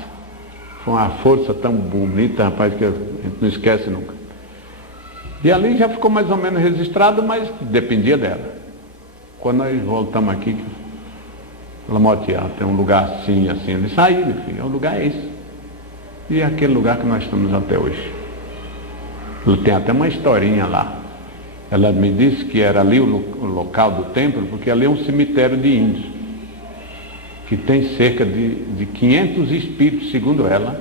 Foi uma força tão bonita, rapaz, que a gente não esquece nunca. E ali já ficou mais ou menos registrado, mas dependia dela. Quando nós voltamos aqui, ela moteou, tem um lugar assim, assim. Eu disse, aí, meu filho, o lugar é esse. E é aquele lugar que nós estamos até hoje. Tem até uma historinha lá. Ela me disse que era ali o local do templo, porque ali é um cemitério de índios, que tem cerca de 500 espíritos, segundo ela,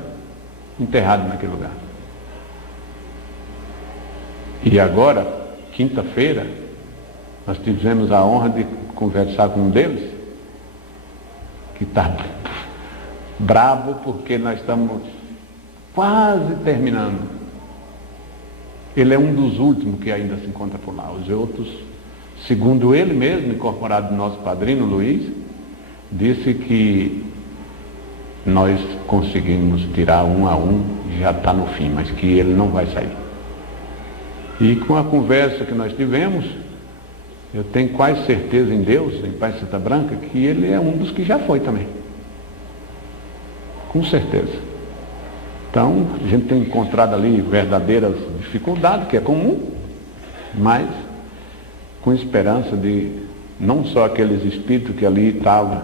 enterrados naquele lugar. E agora, quinta-feira, nós tivemos a honra de conversar com um deles, que está bravo porque nós estamos quase terminando. Ele é um dos últimos que ainda se encontra por lá. Os outros, segundo ele mesmo, incorporado no nosso padrinho Luiz, disse que nós conseguimos tirar um a um, já está no fim, mas que ele não vai sair. E com a conversa que nós tivemos, eu tenho quase certeza em Deus, em Pai Santa Branca, que ele é um dos que já foi também. Com certeza. Então, a gente tem encontrado ali verdadeiras dificuldades, que é comum, mas com esperança de não só aqueles espíritos que ali estavam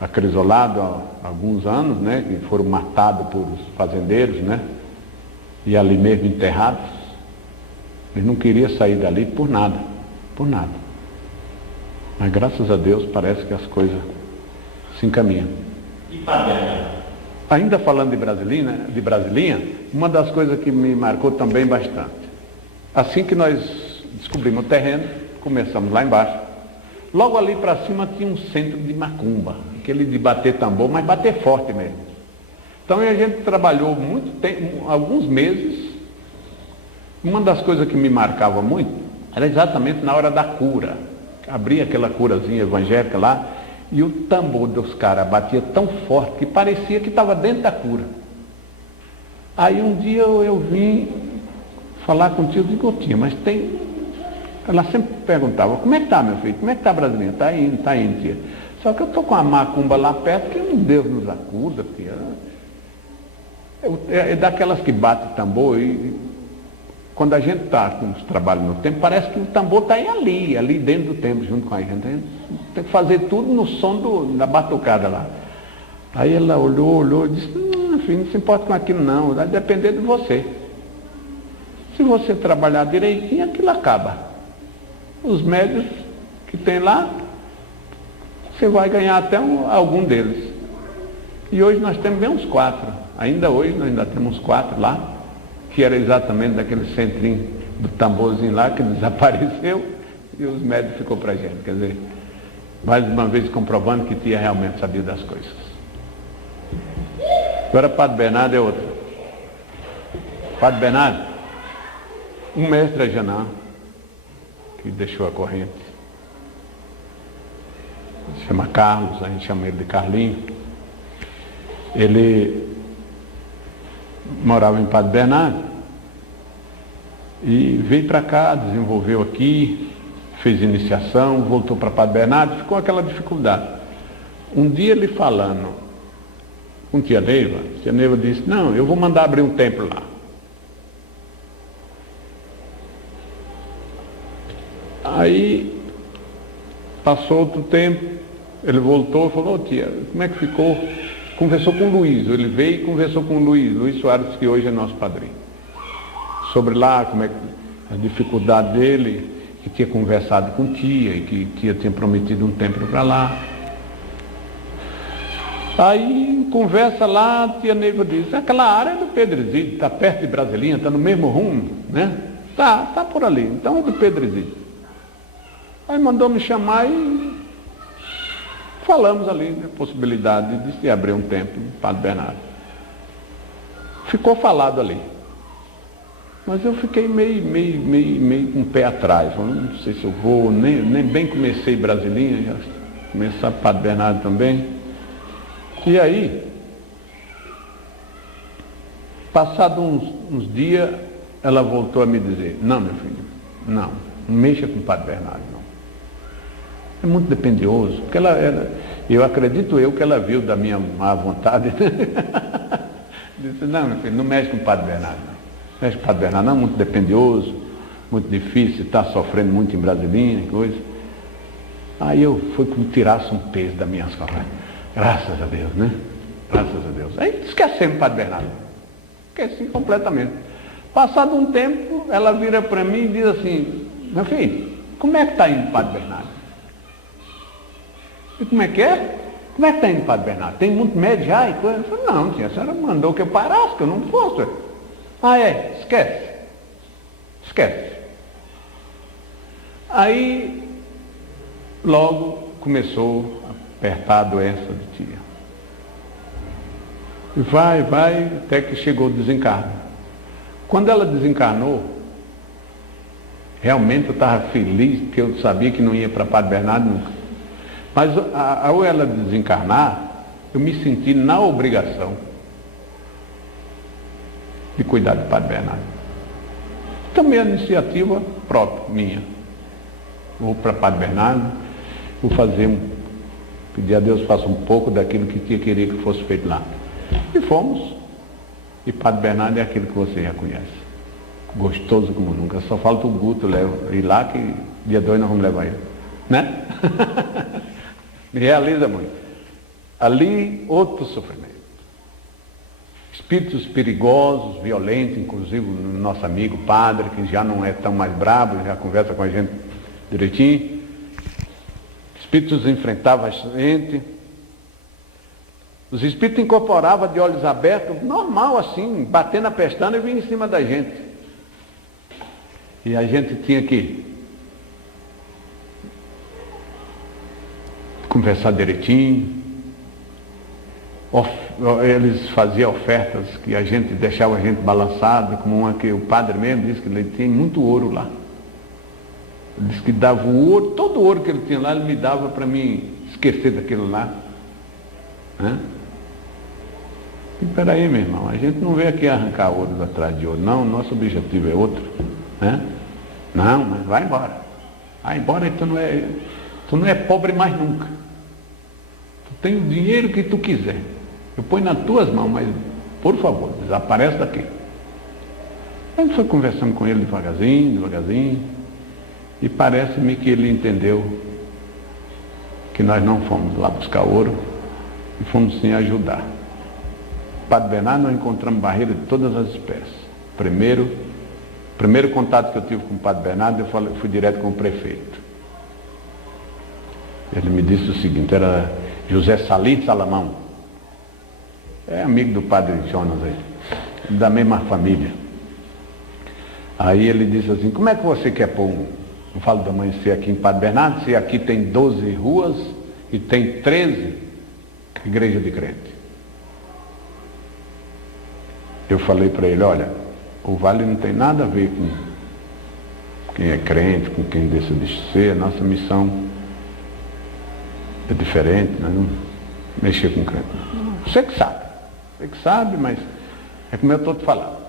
acrisolados há alguns anos, né, que foram matados por os fazendeiros, né, e ali mesmo enterrados, eles não queriam sair dali por nada, por nada. Mas graças a Deus parece que as coisas se encaminham. E Padre? Ainda falando de Brasilinha, uma das coisas que me marcou também bastante. Assim que nós descobrimos o terreno, começamos lá embaixo. Logo ali para cima tinha um centro de macumba, aquele de bater tambor, mas bater forte mesmo. Então a gente trabalhou muito tempo, alguns meses. Uma das coisas que me marcava muito era exatamente na hora da cura. Abria aquela curazinha evangélica lá, e o tambor dos caras batia tão forte que parecia que estava dentro da cura. Aí um dia eu vim falar contigo, digo, tia, mas tem... Ela sempre perguntava, como é que está, meu filho? Como é que está a Brasilinha? Está indo, tia. Só que eu estou com a macumba lá perto, que Deus nos acuda, tia. É daquelas que bate tambor e... Quando a gente está com os trabalhos no templo, parece que o tambor está ali dentro do templo, junto com a gente. A gente tem que fazer tudo no som da batucada lá. Aí ela olhou e disse, filho, não se importa com aquilo não, vai depender de você. Se você trabalhar direitinho, aquilo acaba. Os médios que tem lá, você vai ganhar até algum deles. E hoje nós temos bem uns 4. Ainda hoje nós ainda temos 4 lá, que era exatamente daquele centrinho do tamborzinho lá, que desapareceu, e os médicos ficou para a gente. Quer dizer, mais uma vez comprovando que tia realmente sabia das coisas. Agora Padre Bernardo é outro. Padre Bernardo, um mestre Janã, que deixou a corrente. Se chama Carlos, a gente chama ele de Carlinho. Ele morava em Padre Bernardo e veio para cá, desenvolveu aqui, fez iniciação, voltou para Padre Bernardo, ficou aquela dificuldade. Um dia ele falando com tia Neiva disse, não, eu vou mandar abrir um templo lá. Aí passou outro tempo, ele voltou e falou, tia, como é que ficou? Conversou com o Luiz, ele veio e conversou com o Luiz Soares, que hoje é nosso padrinho. Sobre lá, como é que a dificuldade dele, que tinha conversado com tia, e que tia tinha prometido um templo para lá. Aí, conversa lá, a tia Neiva disse, aquela área é do Pedro Exídio, está perto de Brasilinha, está no mesmo rumo, né? Tá por ali, então é do Pedro Exídio. Aí mandou me chamar e falamos ali da possibilidade de se abrir um templo no Padre Bernardo. Ficou falado ali. Mas eu fiquei meio com o pé atrás. Eu não sei se eu vou, nem bem comecei Brasilinha, já começar Padre Bernardo também. E aí, passado uns dias, ela voltou a me dizer, não, meu filho, não mexa com o Padre Bernardo, não. É muito dependioso, porque eu acredito que ela viu da minha má vontade. Disse, não, meu filho, não mexe com o Padre Bernardo, não. Mexe com o Padre Bernardo, não, muito dependioso, muito difícil, está sofrendo muito em Brasilinha e coisa. Aí eu fui como tirasse um peso das minhas costas. Graças a Deus, né? Graças a Deus. Aí esquecemos o Padre Bernardo. Esqueci completamente. Passado um tempo, ela vira para mim e diz assim, meu filho, como é que está indo o Padre Bernardo? E como é que é? Como é que está indo o Padre Bernardo? Tem muito médico já e coisa? Eu falei, não, tia, a senhora mandou que eu parasse, que eu não fosse. Ah, é? Esquece. Esquece. Aí, logo começou a apertar a doença de tia. E vai, até que chegou o desencarno. Quando ela desencarnou, realmente eu estava feliz, porque eu sabia que não ia para Padre Bernardo nunca. Mas ao ela desencarnar, eu me senti na obrigação de cuidar do Padre Bernardo. Também a iniciativa própria, minha. Vou para Padre Bernardo, vou pedir a Deus faça um pouco daquilo que tia queria que fosse feito lá. E fomos. E Padre Bernardo é aquilo que você já conhece. Gostoso como nunca. Só falta o Guto ir lá que dia 2 nós vamos levar ele. Né? Me realiza muito. Ali, outro sofrimento. Espíritos perigosos, violentos, inclusive o nosso amigo padre, que já não é tão mais brabo, já conversa com a gente direitinho. Espíritos enfrentavam a gente. Os espíritos incorporavam de olhos abertos, normal assim, batendo a pestana e vinha em cima da gente. E a gente tinha que conversar direitinho. Eles faziam ofertas que a gente deixava a gente balançado, como uma que o padre mesmo disse que ele tinha muito ouro lá. Ele disse que dava o ouro, todo o ouro que ele tinha lá, ele me dava para mim esquecer daquilo lá. Né? E peraí, meu irmão, a gente não veio aqui arrancar ouro atrás de ouro, não, nosso objetivo é outro. Né? Não, mas vai embora. Vai embora e tu não é pobre mais nunca. Tu tem o dinheiro que tu quiser. Eu ponho nas tuas mãos, mas por favor, desaparece daqui. A gente foi conversando com ele devagarzinho, e parece-me que ele entendeu que nós não fomos lá buscar ouro e fomos sim ajudar. Padre Bernardo, nós encontramos barreira de todas as espécies. Primeiro contato que eu tive com o Padre Bernardo, eu fui direto com o prefeito. Ele me disse o seguinte, era José Salim Salamão. É amigo do Padre Jonas aí, da mesma família. Aí ele disse assim, como é que você quer pôr eu falo da mãe ser aqui em Padre Bernardo, se aqui tem 12 ruas e tem 13 igrejas de crente. Eu falei para ele, olha, o Vale não tem nada a ver com quem é crente, com quem decide ser, a nossa missão é diferente, nós não mexer com crente. Você que sabe, mas é como eu estou te falando.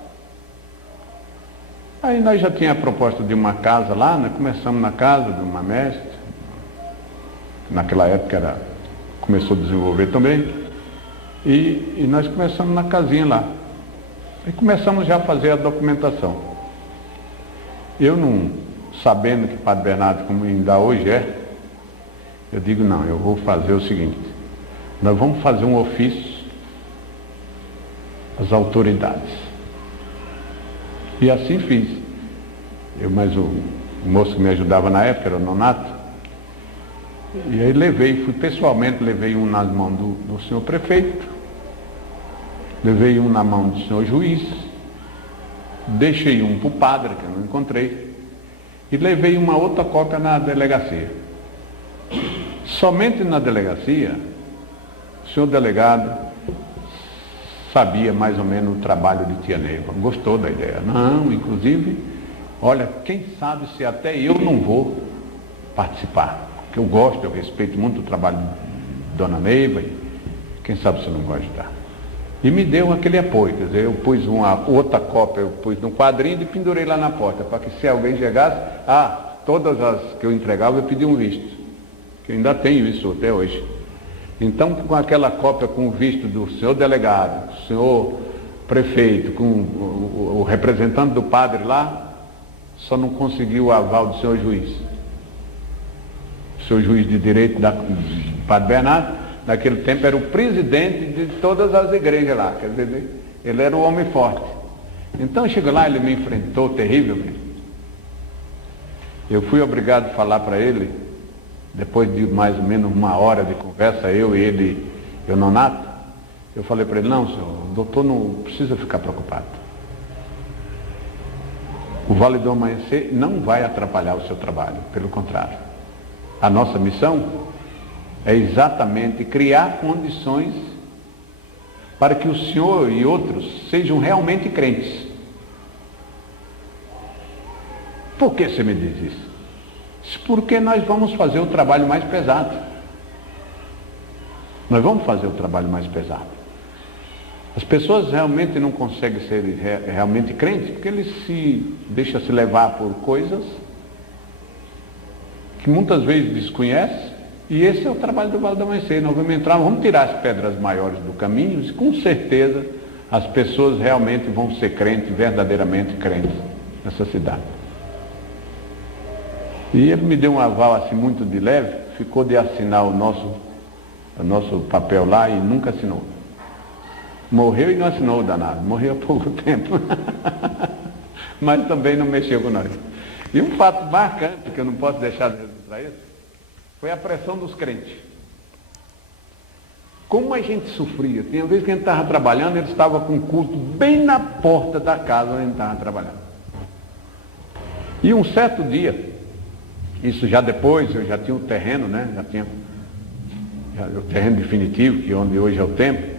Aí nós já tínhamos a proposta de uma casa lá, nós começamos na casa de uma mestre, naquela época começou a desenvolver também, e nós começamos na casinha lá. E começamos já a fazer a documentação. Eu não, sabendo que Padre Bernardo, como ainda hoje eu digo, não, eu vou fazer o seguinte, nós vamos fazer um ofício às autoridades. E assim fiz. Mas o moço que me ajudava na época era o Nonato. E aí pessoalmente levei um nas mãos do senhor prefeito, levei um na mão do senhor juiz, deixei um para o padre, que eu não encontrei, e levei uma outra cópia na delegacia. Somente na delegacia, o senhor delegado sabia mais ou menos o trabalho de tia Neiva, gostou da ideia. Não, inclusive, olha, quem sabe se até eu não vou participar, porque eu gosto, eu respeito muito o trabalho de dona Neiva, e quem sabe se não vai ajudar. E me deu aquele apoio, quer dizer, eu pus uma outra cópia, eu pus num quadrinho e pendurei lá na porta, para que se alguém chegasse, todas as que eu entregava eu pedi um visto, que eu ainda tenho isso até hoje. Então, com aquela cópia com o visto do senhor delegado, do senhor prefeito, com o representante do padre lá, só não conseguiu o aval do senhor juiz. O senhor juiz de direito do padre Bernardo, naquele tempo era o presidente de todas as igrejas lá, quer dizer, ele era o homem forte. Então, chegou lá, ele me enfrentou terrivelmente. Eu fui obrigado a falar para ele, depois de mais ou menos uma hora de conversa, eu e ele, eu Nonato, eu falei para ele, não, senhor, o doutor não precisa ficar preocupado. O Vale do Amanhecer não vai atrapalhar o seu trabalho, pelo contrário. A nossa missão é exatamente criar condições para que o senhor e outros sejam realmente crentes. Por que você me diz isso? Porque nós vamos fazer o trabalho mais pesado. Nós vamos fazer o trabalho mais pesado. As pessoas realmente não conseguem ser realmente crentes porque eles se deixam se levar por coisas que muitas vezes desconhecem. E esse é o trabalho do Vale do Amanhecer. Nós vamos entrar, vamos tirar as pedras maiores do caminho e com certeza as pessoas realmente vão ser crentes, verdadeiramente crentes nessa cidade. E ele me deu um aval assim muito de leve, ficou de assinar o nosso papel lá e nunca assinou. Morreu e não assinou o danado, morreu há pouco tempo. Mas também não mexeu com nós. E um fato marcante, que eu não posso deixar de registrar isso, foi a pressão dos crentes. Como a gente sofria. Tinha vezes que a gente estava trabalhando, ele estava com o culto bem na porta da casa onde a gente estava trabalhando. E um certo dia, isso já depois, eu já tinha o terreno, né? Já tinha o terreno definitivo, que é onde hoje é o templo.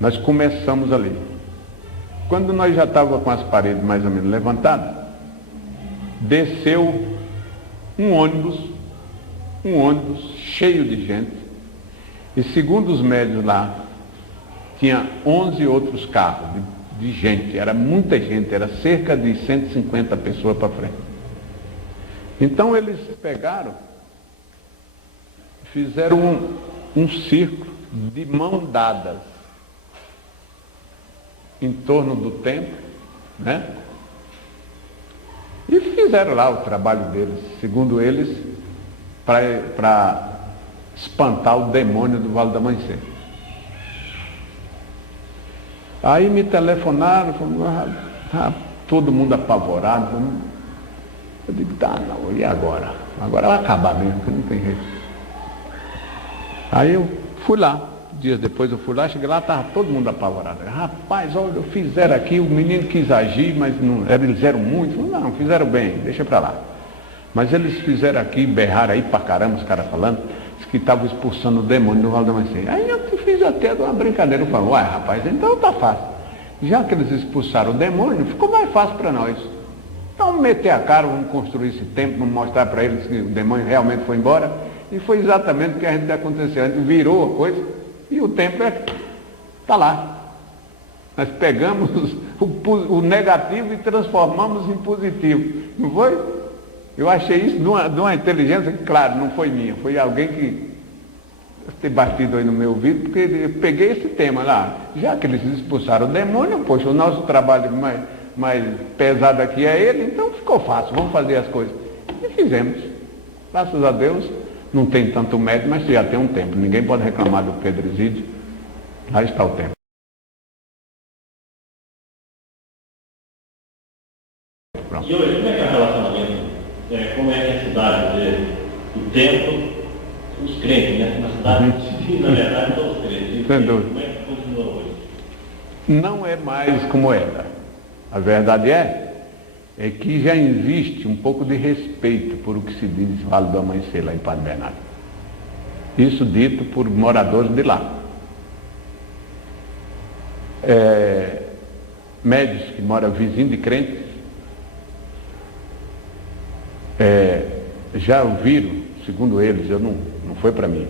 Nós começamos ali. Quando nós já estávamos com as paredes mais ou menos levantadas, desceu um ônibus cheio de gente, e segundo os médios lá, tinha 11 outros carros de gente, era muita gente, era cerca de 150 pessoas para frente. Então eles pegaram, fizeram um círculo de mãos dadas em torno do templo, né? E fizeram lá o trabalho deles, segundo eles, para espantar o demônio do Vale do Amanhecer. Aí me telefonaram, todo mundo apavorado. Eu digo, não, e agora? Agora vai acabar mesmo, que não tem jeito. Aí eu fui lá, dias depois eu fui lá, cheguei lá, estava todo mundo apavorado. Rapaz, olha, fizeram aqui, o menino quis agir, mas não, eles eram muito. Não, fizeram bem, deixa para lá. Mas eles fizeram aqui, berraram aí pra caramba, os caras falando, que estavam expulsando o demônio do Vale do Amanhecer. Aí eu fiz até uma brincadeira, eu falei, uai rapaz, então tá fácil. Já que eles expulsaram o demônio, ficou mais fácil para nós. Então meter a cara, vamos construir esse templo, vamos mostrar para eles que o demônio realmente foi embora. E foi exatamente o que a gente aconteceu. A gente virou a coisa e o templo está lá. Nós pegamos o negativo e transformamos em positivo. Não foi? Eu achei isso de uma inteligência que, claro, não foi minha. Foi alguém que ter batido aí no meu ouvido, porque eu peguei esse tema lá. Já que eles expulsaram o demônio, poxa, o nosso trabalho mais pesado aqui é ele, então ficou fácil, vamos fazer as coisas. E fizemos. Graças a Deus, não tem tanto mérito, mas já tem um tempo. Ninguém pode reclamar do Pedro Exídio. Lá está o tempo. Pronto. E hoje, como é que é o relacionamento? Como é que a cidade, o templo, os crentes, né? Na cidade, na verdade, são os crentes. Sem dúvida. Como é que continua hoje? Não é mais como era. A verdade é que já existe um pouco de respeito por o que se diz Vale do Amanhecer lá em Padre Bernardo. Isso dito por moradores de lá. Médios que moram vizinho de crentes, já ouviram, segundo eles, não foi para mim,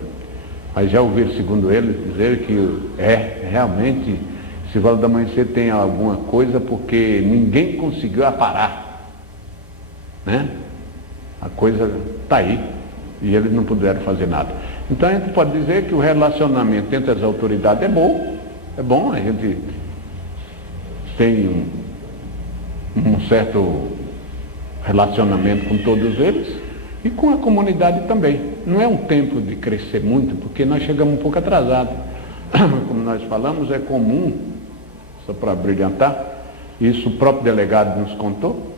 mas já ouviram, segundo eles, dizer que realmente esse Vale do Amanhecer tem alguma coisa porque ninguém conseguiu aparar, né? A coisa está aí e eles não puderam fazer nada. Então a gente pode dizer que o relacionamento entre as autoridades é bom, a gente tem um certo relacionamento com todos eles e com a comunidade também. Não é um tempo de crescer muito, porque nós chegamos um pouco atrasados. Como nós falamos, é comum, só para brilhantar, isso o próprio delegado nos contou,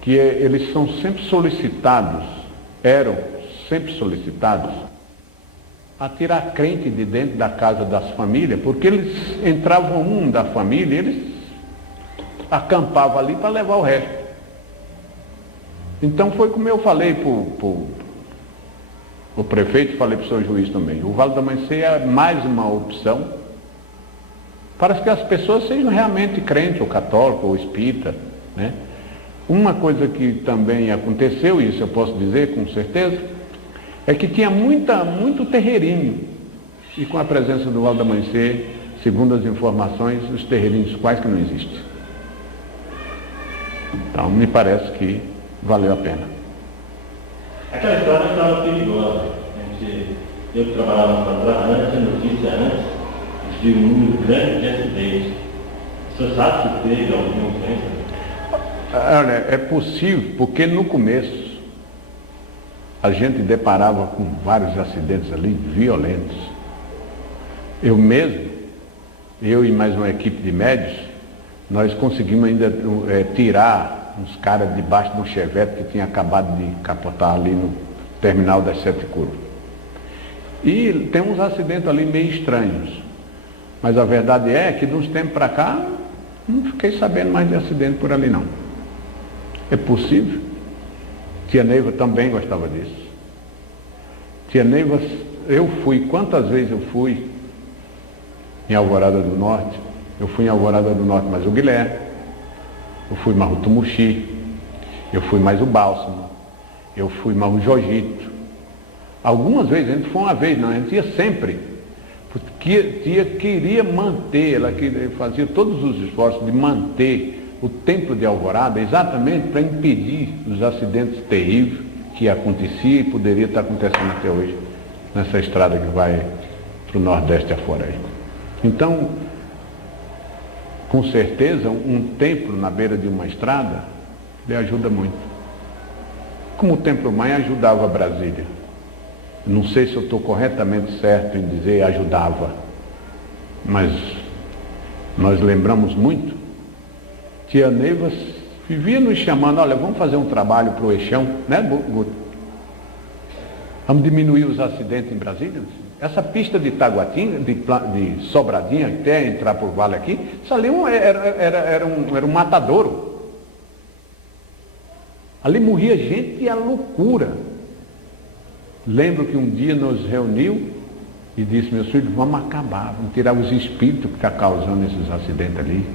que eles são sempre solicitados, eram sempre solicitados, a tirar crente de dentro da casa das famílias, porque eles entravam um da família, eles acampavam ali para levar o resto. Então foi como eu falei para o prefeito, falei para o seu juiz também, o Vale do Amanhecer é mais uma opção para que as pessoas sejam realmente crentes, ou católicos, ou espírita, né? Uma coisa que também aconteceu, isso eu posso dizer com certeza, é que tinha muito terreirinho, e com a presença do Vale do Amanhecer, segundo as informações, os terreirinhos quase que não existem. Então me parece que valeu a pena. Aquela história estava perigosa. Eu que trabalhava na favela antes, a notícia antes, de um número grande de acidentes. O senhor sabe se teve algum ocorrência? Olha, é possível, porque no começo a gente deparava com vários acidentes ali violentos. Eu e mais uma equipe de médicos, nós conseguimos ainda tirar uns caras debaixo de um chevette que tinha acabado de capotar ali no terminal das 7 curvas. E tem uns acidentes ali meio estranhos. Mas a verdade é que de uns tempos para cá, não fiquei sabendo mais de acidente por ali não. É possível. Tia Neiva também gostava disso. Tia Neiva, quantas vezes eu fui em Alvorada do Norte? Eu fui em Alvorada do Norte mais o Guilherme, eu fui mais o Tumuxi, eu fui mais o Bálsamo, eu fui mais o Jojito. Algumas vezes, a gente foi uma vez, não, a gente ia sempre, porque tia queria manter, ela fazia todos os esforços de manter o templo de Alvorada exatamente para impedir os acidentes terríveis que aconteciam e poderia estar acontecendo até hoje nessa estrada que vai para o Nordeste afora aí. Então, com certeza, um templo na beira de uma estrada lhe ajuda muito. Como o Templo Mãe ajudava Brasília. Não sei se eu estou corretamente certo em dizer ajudava, mas nós lembramos muito. Tia Neiva vivia nos chamando, olha, vamos fazer um trabalho para o Eixão, né, Guto? Vamos diminuir os acidentes em Brasília? Essa pista de Taguatinga, de Sobradinha, até entrar por Vale aqui, isso ali era um matadouro. Ali morria gente e a loucura. Lembro que um dia nos reuniu e disse, meus filhos, vamos acabar, vamos tirar os espíritos que estão causando esses acidentes ali.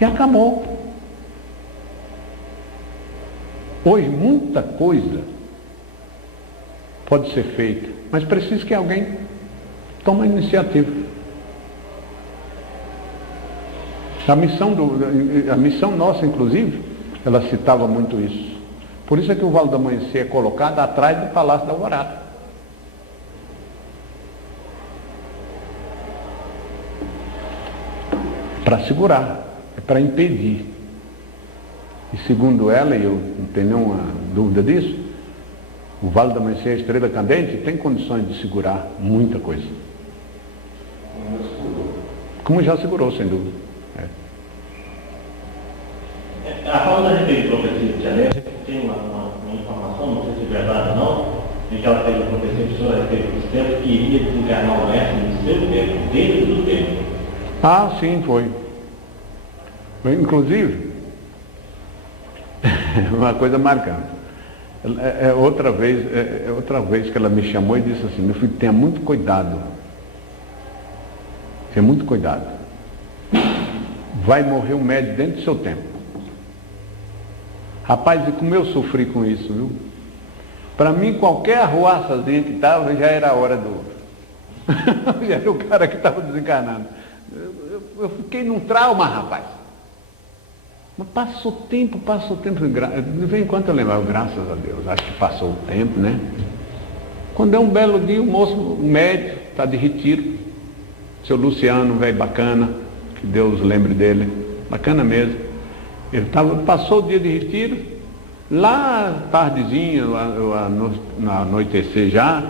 E acabou. Hoje muita coisa pode ser feita, mas precisa que alguém tome a iniciativa. A missão nossa, inclusive, ela citava muito isso. Por isso é que o Vale do Amanhecer é colocado atrás do Palácio da Alvorada. Para segurar, é para impedir. E segundo ela, e eu não tenho nenhuma dúvida disso, o Vale do Amanhecer, a Estrela Candente, tem condições de segurar muita coisa. Como já segurou, sem dúvida. A forma da respeito do professor de Janeiro, tem uma informação, não sei se é verdade ou não, de que ela fez o professor a respeito dos tempos que iria desencarnar o mestre no seu tempo, dentro do tempo. Ah, sim, foi. Inclusive, uma coisa marcante. outra vez que ela me chamou e disse assim: meu filho, tenha muito cuidado. Tenha muito cuidado. Vai morrer um médico dentro do seu tempo. Rapaz, e como eu sofri com isso, viu? Para mim, qualquer arruaçazinha que estava, já era a hora do... já era o cara que estava desencarnando. Eu fiquei num trauma, rapaz. Mas passou tempo. De vez em quando eu lembrava, graças a Deus, acho que passou o tempo, né? Quando é um belo dia, o moço, o médico, está de retiro. Seu Luciano, velho bacana, que Deus lembre dele, bacana mesmo. Ele passou o dia de retiro, lá tardezinha, no anoitecer já,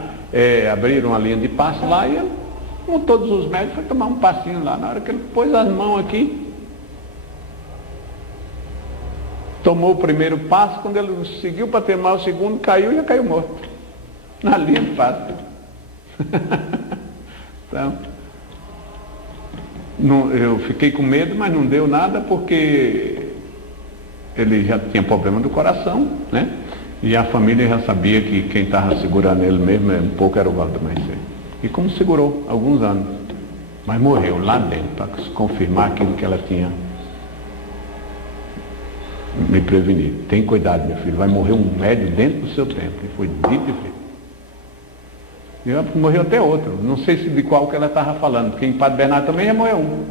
abriram a linha de passe lá e ele, como todos os médicos, foi tomar um passinho lá. Na hora que ele pôs as mãos aqui, tomou o primeiro passo, quando ele seguiu para tomar o segundo, caiu e já caiu morto. Na linha de passe. Então, eu fiquei com medo, mas não deu nada, porque ele já tinha problema do coração, né? E a família já sabia que quem estava segurando ele mesmo um pouco era o Valdemar. E como segurou alguns anos, mas morreu lá dentro, para confirmar aquilo que ela tinha me prevenido. Tem cuidado, meu filho, vai morrer um médico dentro do seu tempo. E foi dito e feito. E morreu até outro, não sei se de qual que ela estava falando, porque em Padre Bernardo também já morreu um.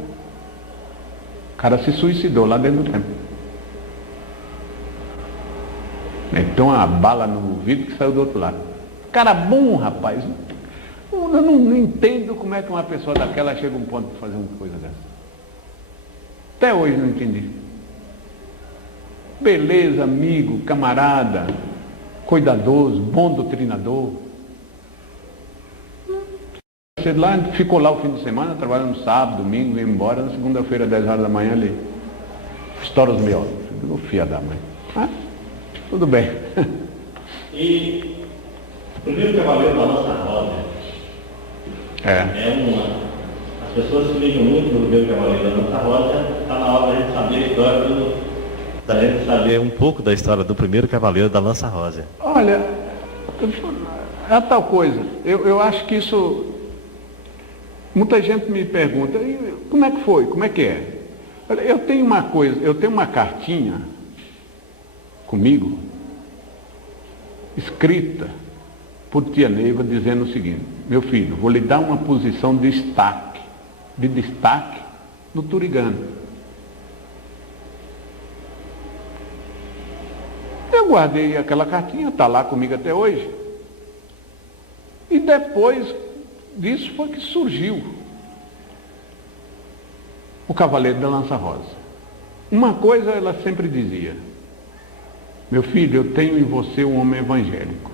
O cara se suicidou lá dentro do templo. Então uma bala no vidro que saiu do outro lado. Cara bom, rapaz. Eu não entendo como é que uma pessoa daquela chega a um ponto de fazer uma coisa dessa. Até hoje não entendi. Beleza, amigo, camarada, cuidadoso, bom doutrinador. Lá, ficou lá o fim de semana, trabalhando no sábado, domingo, veio embora, na segunda-feira, 10 horas da manhã, ele estoura os miolos. O filho da mãe. Ah, tudo bem. E o primeiro cavaleiro da nossa roda as pessoas se ligam muito no primeiro cavaleiro da nossa roda, está na hora da gente saber a história da gente saber um pouco da história do primeiro cavaleiro da Lança Rosa. Olha, é tal coisa. Eu acho que isso... Muita gente me pergunta, como é que foi? Como é que é? Eu tenho uma cartinha comigo, escrita por tia Neiva, dizendo o seguinte: meu filho, vou lhe dar uma posição de destaque no Turigano. Eu guardei aquela cartinha, está lá comigo até hoje. E depois disso foi que surgiu o Cavaleiro da Lança Rosa. Uma coisa ela sempre dizia: meu filho, eu tenho em você um homem evangélico.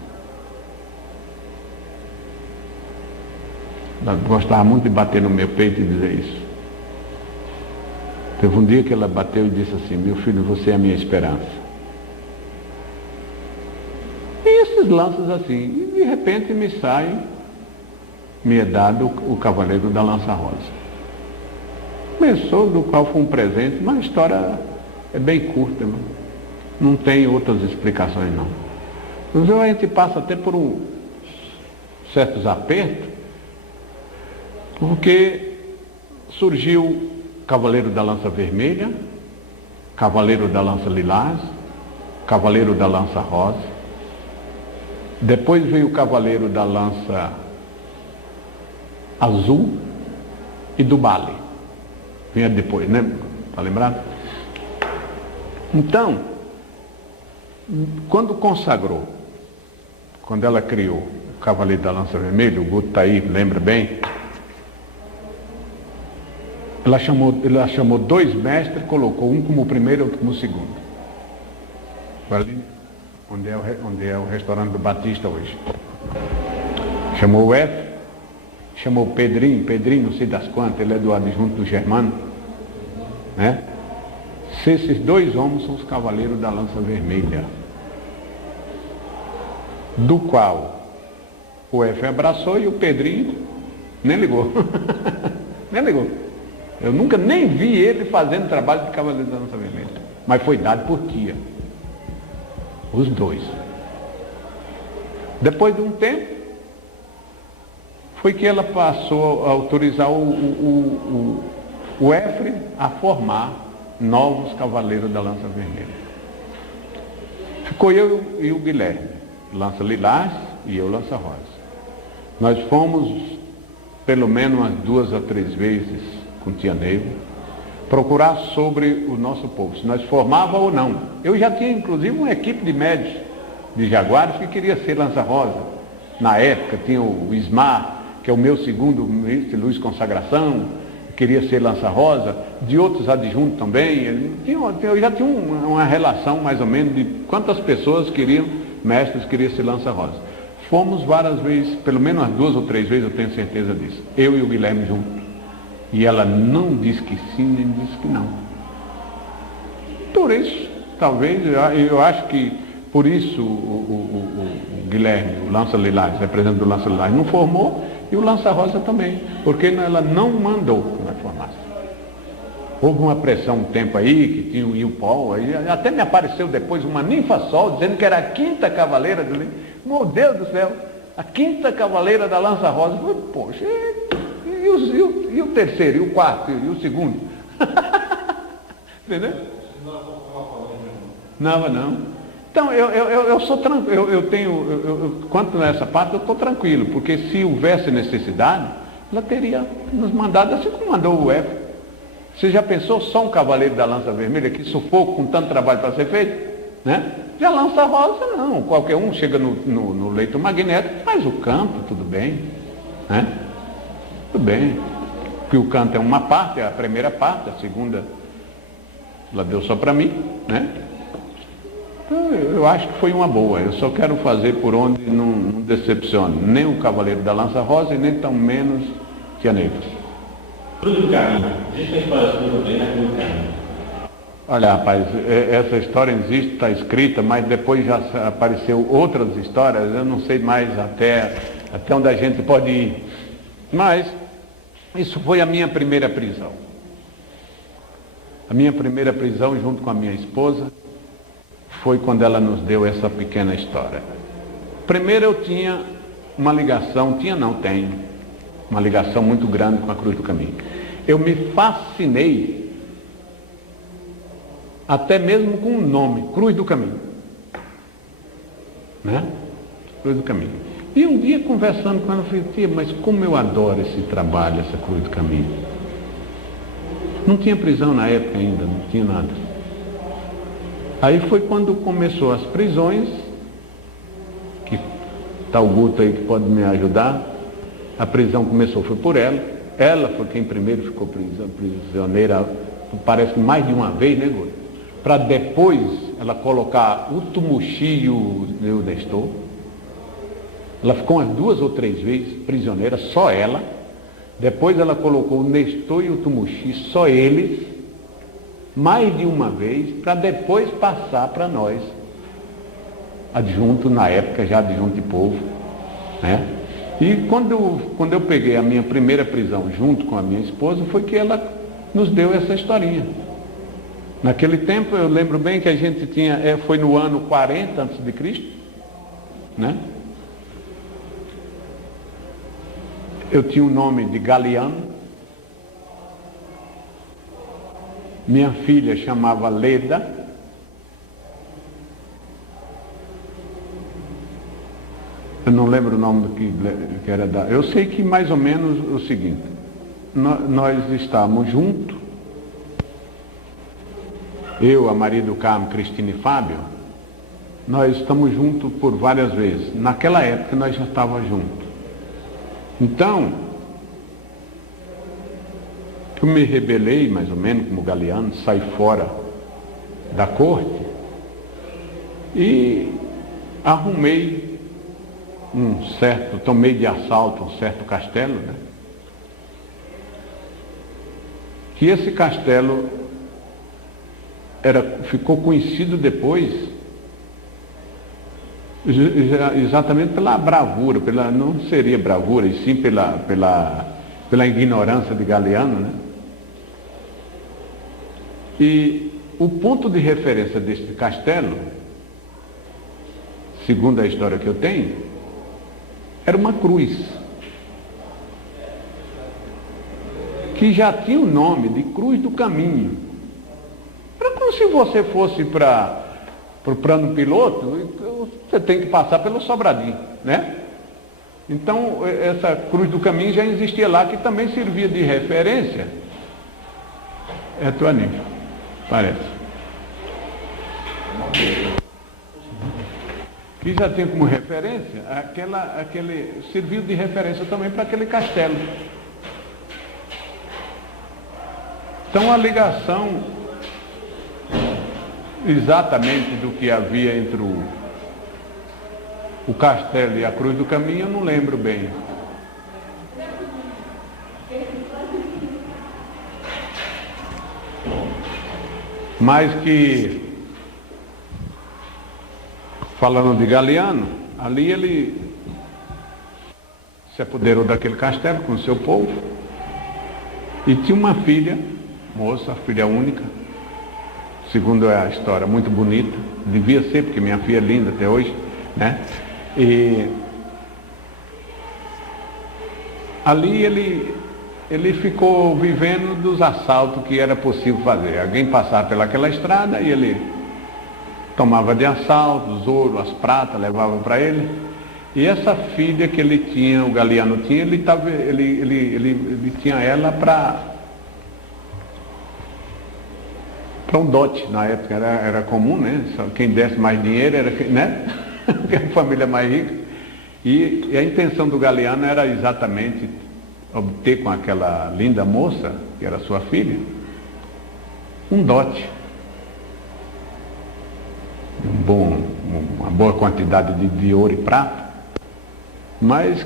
Ela gostava muito de bater no meu peito e dizer isso. Teve um dia que ela bateu e disse assim: meu filho, você é a minha esperança. E esses lanças assim, e de repente me é dado o Cavaleiro da Lança Rosa. Começou, do qual foi um presente, mas a história é bem curta, não tem outras explicações não. Inclusive a gente passa até por certos apertos, porque surgiu Cavaleiro da Lança Vermelha, Cavaleiro da Lança Lilás, Cavaleiro da Lança Rosa, depois veio o Cavaleiro da Lança Azul e do Bale. Vinha depois, né? Tá lembrado? Então, quando consagrou, quando ela criou o Cavaleiro da Lança Vermelha, o Guto tá aí, lembra bem? Ela chamou 2 mestres, colocou um como primeiro e outro como segundo. Ali, onde é o restaurante do Batista hoje. Chamou o F, chamou o Pedrinho, não sei das quantas, ele é do adjunto do Germano, né? Esses 2 homens são os Cavaleiros da Lança Vermelha, do qual o F abraçou e o Pedrinho nem ligou. Nem ligou. Eu nunca nem vi ele fazendo trabalho de Cavaleiro da Lança Vermelha, mas foi dado por tia. Os 2. Depois de um tempo, foi que ela passou a autorizar o EFRE a formar novos cavaleiros da Lança Vermelha. Ficou eu e o Guilherme, Lança Lilás, e eu, Lança Rosa. Nós fomos pelo menos umas 2 a 3 vezes com Tia Neiva procurar sobre o nosso povo, se nós formava ou não. Eu já tinha inclusive uma equipe de médios de Jaguares que queria ser Lança Rosa. Na época tinha o Ismar, que é o meu segundo mestre, Luiz Consagração, queria ser Lança Rosa, de outros adjuntos também. Eu já tinha uma relação mais ou menos de quantas pessoas mestres queriam ser Lança Rosa. Fomos várias vezes, pelo menos umas 2 ou 3 vezes, eu tenho certeza disso. Eu e o Guilherme juntos. E ela não disse que sim, nem disse que não. Por isso, talvez, eu acho que por isso o Guilherme, o Lança Lilás, representante do Lança Lilás, não formou, e o Lança Rosa também, porque ela não mandou que nós formássemos. Houve uma pressão um tempo aí, que tinha o Ilpol, aí até me apareceu depois uma ninfa-sol, dizendo que era a 5ª cavaleira dele. Meu Deus do céu, a 5ª cavaleira da Lança Rosa. Eu falei, poxa, e o terceiro, e o quarto, e o segundo? Entendeu? Não. Então, eu sou tranquilo, quanto a essa parte, eu estou tranquilo, porque se houvesse necessidade, ela teria nos mandado, assim como mandou o EF. Você já pensou só um cavaleiro da Lança Vermelha, que sufoco com tanto trabalho para ser feito? Né? Já Lança Rosa, não. Qualquer um chega no leito magnético, faz o canto, tudo bem. Né? Tudo bem. Porque o canto é uma parte, é a primeira parte, a segunda, ela deu só para mim, né? Eu acho que foi uma boa. Eu só quero fazer por onde não decepcione nem o Cavaleiro da Lança Rosa e nem tão menos Tia Neiva. Cruz do Caminho. Existe a história sua também na Cruz do Caminho. Olha, rapaz, essa história existe, está escrita, mas depois já apareceu outras histórias, eu não sei mais até onde a gente pode ir. Mas isso foi a minha primeira prisão. A minha primeira prisão junto com a minha esposa foi quando ela nos deu essa pequena história. Primeiro eu tinha uma ligação, tenho, uma ligação muito grande com a Cruz do Caminho. Eu me fascinei, até mesmo com o nome, Cruz do Caminho. Né? Cruz do Caminho. E um dia conversando com ela, eu falei, tia, mas como eu adoro esse trabalho, essa Cruz do Caminho. Não tinha prisão na época ainda, não tinha nada. Aí foi quando começou as prisões, que está o Guto aí que pode me ajudar. A prisão começou, foi por ela. Ela foi quem primeiro ficou prisioneira, parece que mais de uma vez, né, Guto? Para depois ela colocar o Tumuxi e o Nestor. Ela ficou umas 2 ou 3 vezes prisioneira, só ela. Depois ela colocou o Nestor e o Tumuxi, só eles, mais de uma vez, para depois passar para nós, adjunto, na época já adjunto de povo, né? E quando eu peguei a minha primeira prisão junto com a minha esposa, foi que ela nos deu essa historinha. Naquele tempo, eu lembro bem que a gente tinha, foi no ano 40 a.C., né? Eu tinha o nome de Galiano. Minha filha chamava Leda. Eu não lembro o nome do que era da... Eu sei que mais ou menos o seguinte, nós estávamos juntos, eu, a Maria do Carmo, Cristina e Fábio, nós estamos juntos por várias vezes. Naquela época nós já estávamos juntos. Então, eu me rebelei, mais ou menos, como Galiano, saí fora da corte e arrumei tomei de assalto um certo castelo, né? Que esse castelo ficou conhecido depois exatamente pela bravura, não seria bravura, e sim pela ignorância de Galiano, né? E o ponto de referência deste castelo, segundo a história que eu tenho, era uma cruz, que já tinha o nome de Cruz do Caminho. Era como se você fosse para o plano piloto, você tem que passar pelo Sobradinho, né? Então, essa Cruz do Caminho já existia lá, que também servia de referência. É tua nível, parece. Que já tem como referência, serviu de referência também para aquele castelo. Então, a ligação exatamente do que havia entre o castelo e a Cruz do Caminho, eu não lembro bem. Mas que, falando de Galiano, ali ele se apoderou daquele castelo com o seu povo e tinha uma filha, moça, filha única, segundo a história, muito bonita, devia ser, porque minha filha é linda até hoje, né? E ali ele ficou vivendo dos assaltos que era possível fazer. Alguém passava pelaquela estrada e ele tomava de assalto, os ouros, as pratas, levava para ele. E essa filha que ele tinha, o Galiano tinha, ele tinha ela para um dote. Na época era comum, né? Só quem desse mais dinheiro era, né? A família mais rica. E a intenção do Galiano era exatamente obter com aquela linda moça, que era sua filha, um dote. Uma boa quantidade de ouro e prata. Mas,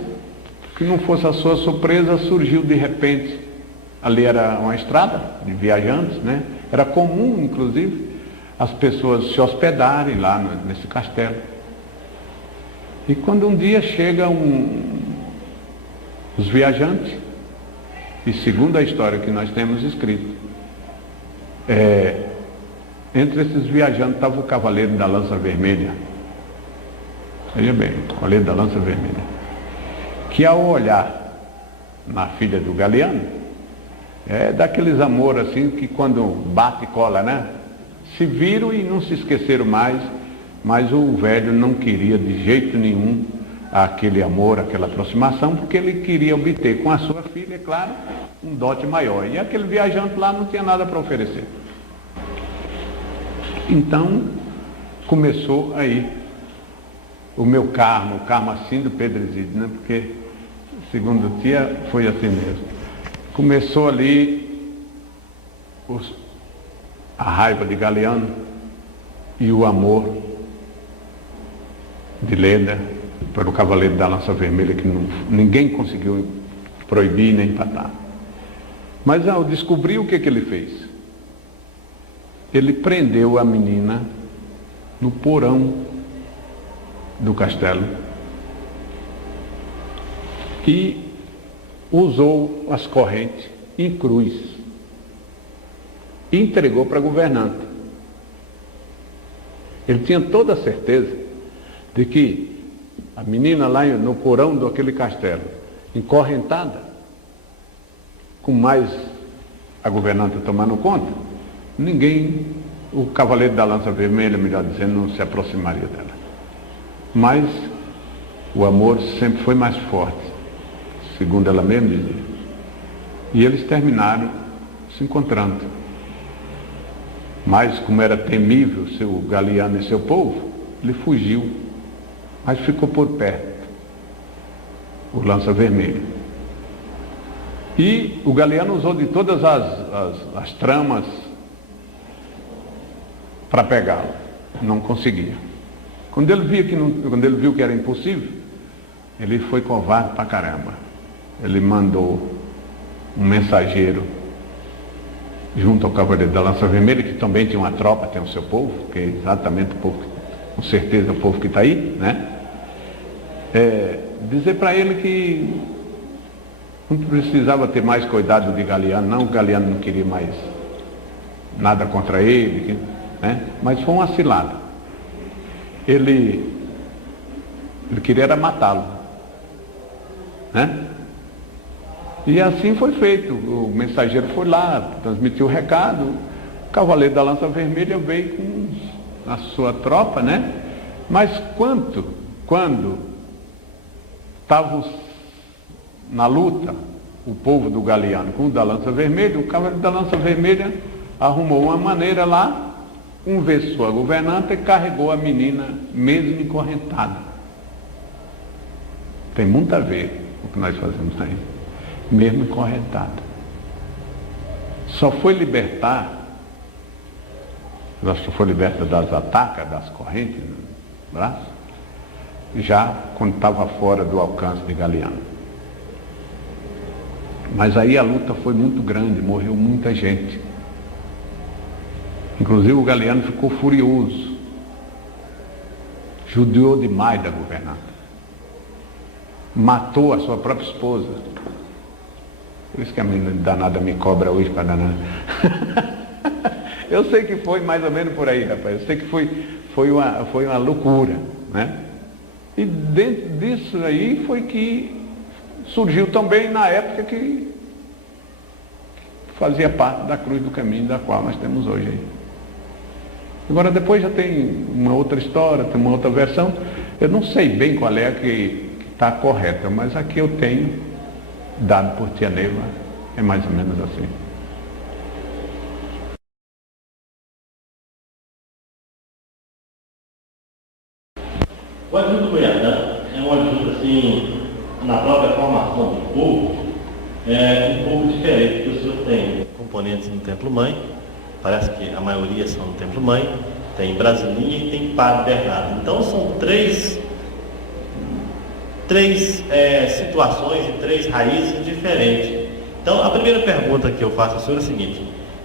que não fosse a sua surpresa, surgiu de repente. Ali era uma estrada de viajantes, né? Era comum, inclusive, as pessoas se hospedarem lá nesse castelo. E quando um dia chega os viajantes, e segundo a história que nós temos escrito, entre esses viajantes estava o cavaleiro da lança vermelha. Veja bem, o cavaleiro da lança vermelha, que ao olhar na filha do Galiano, é daqueles amor assim que quando bate e cola, né? Se viram e não se esqueceram mais, mas o velho não queria de jeito nenhum aquele amor, aquela aproximação, porque ele queria obter com a sua filha, é claro, um dote maior. E aquele viajante lá não tinha nada para oferecer. Então, começou aí o meu karma, o karma assim do Pedro Exídio, né? Porque, segundo tia, foi assim mesmo. Começou ali a raiva de Galiano e o amor de Leda pelo cavaleiro da lança vermelha, que ninguém conseguiu proibir nem empatar. Mas ao descobrir o que ele fez, ele prendeu a menina no porão do castelo e usou as correntes em cruz e entregou para a governanta. Ele tinha toda a certeza de que a menina lá no porão daquele castelo, encorrentada, com mais a governanta tomando conta, ninguém, o cavaleiro da lança vermelha, melhor dizendo, não se aproximaria dela. Mas o amor sempre foi mais forte, segundo ela mesma dizia. E eles terminaram se encontrando. Mas como era temível seu Galiano e seu povo, ele fugiu, mas ficou por perto, o lança vermelho. E o Galiano usou de todas as tramas para pegá-lo, não conseguia. Quando ele viu que era impossível, ele foi covarde pra caramba. Ele mandou um mensageiro junto ao cavaleiro da lança vermelha, que também tinha uma tropa, tem o seu povo, que é exatamente o povo, com certeza o povo que está aí, né? Dizer para ele que não precisava ter mais cuidado de Galiano, não, o Galiano não queria mais nada contra ele, né? Mas foi uma cilada. Ele queria era matá-lo, né? E assim foi feito. O mensageiro foi lá, transmitiu o recado. O cavaleiro da Lança Vermelha veio com a sua tropa, né? Mas quando estavam na luta, o povo do Galiano com o da Lança Vermelha, o cavaleiro da Lança Vermelha arrumou uma maneira lá, conversou a governanta e carregou a menina mesmo encorrentada. Tem muito a ver com o que nós fazemos aí, mesmo encorrentada. Só foi libertar, ela só foi liberta das atacas, das correntes no braço, já quando estava fora do alcance de Galiano. Mas aí a luta foi muito grande, morreu muita gente. Inclusive o Galiano ficou furioso, judiou demais da governanta, matou a sua própria esposa. Por isso que a menina danada me cobra hoje para danar. Eu sei que foi mais ou menos por aí, rapaz. Eu sei que foi uma loucura, né? E dentro disso aí foi que surgiu também na época que fazia parte da cruz do caminho da qual nós temos hoje aí. Agora depois já tem uma outra história, tem uma outra versão. Eu não sei bem qual é a que está correta, mas a que eu tenho dado por tia Neiva é mais ou menos assim. O adjunto Goiatã é um adjunto, assim, na própria formação do povo, um pouco diferente, porque o senhor tem componentes no Templo Mãe, parece que a maioria são no Templo Mãe, tem Brasilinha e tem Padre Bernardo. Então são três situações e três raízes diferentes. Então a primeira pergunta que eu faço ao senhor é a seguinte: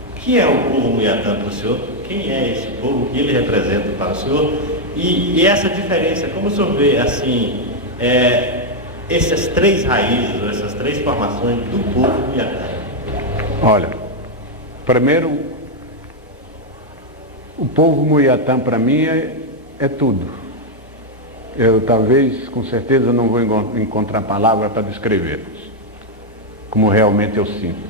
o que é o povo Muiatã para o senhor? Quem é esse povo? O que ele representa para o senhor? E essa diferença, como o senhor vê assim, essas três raízes, essas três formações do povo Muiatã? Olha, primeiro, o povo Muiatã para mim é tudo. Eu talvez, com certeza, não vou encontrar palavra para descrevê-los, como realmente eu sinto.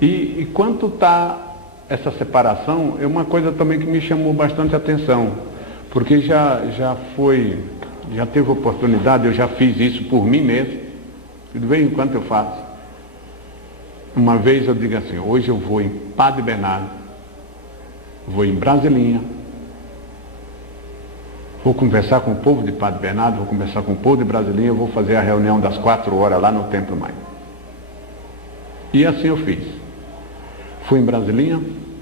E quanto está essa separação, é uma coisa também que me chamou bastante atenção, porque já teve oportunidade, eu já fiz isso por mim mesmo, e de vez em quando eu faço. Uma vez eu digo assim: hoje eu vou em Padre Bernardo, vou em Brasilinha, vou conversar com o povo de Padre Bernardo, vou conversar com o povo de Brasilinha, vou fazer a reunião das 4 horas lá no Templo Mãe. E assim eu fiz. Fui em Brasilinha,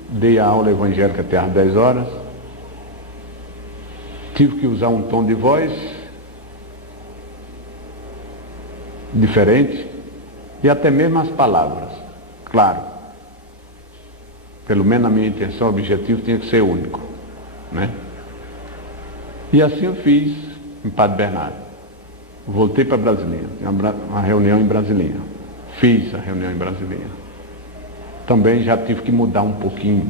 dei a aula evangélica até às 10 horas, tive que usar um tom de voz diferente e até mesmo as palavras. Claro, pelo menos a minha intenção, o objetivo tinha que ser único, né? E assim eu fiz em Padre Bernardo. Voltei para Brasilinha, uma reunião em Brasilinha. Fiz a reunião em Brasilinha. Também já tive que mudar um pouquinho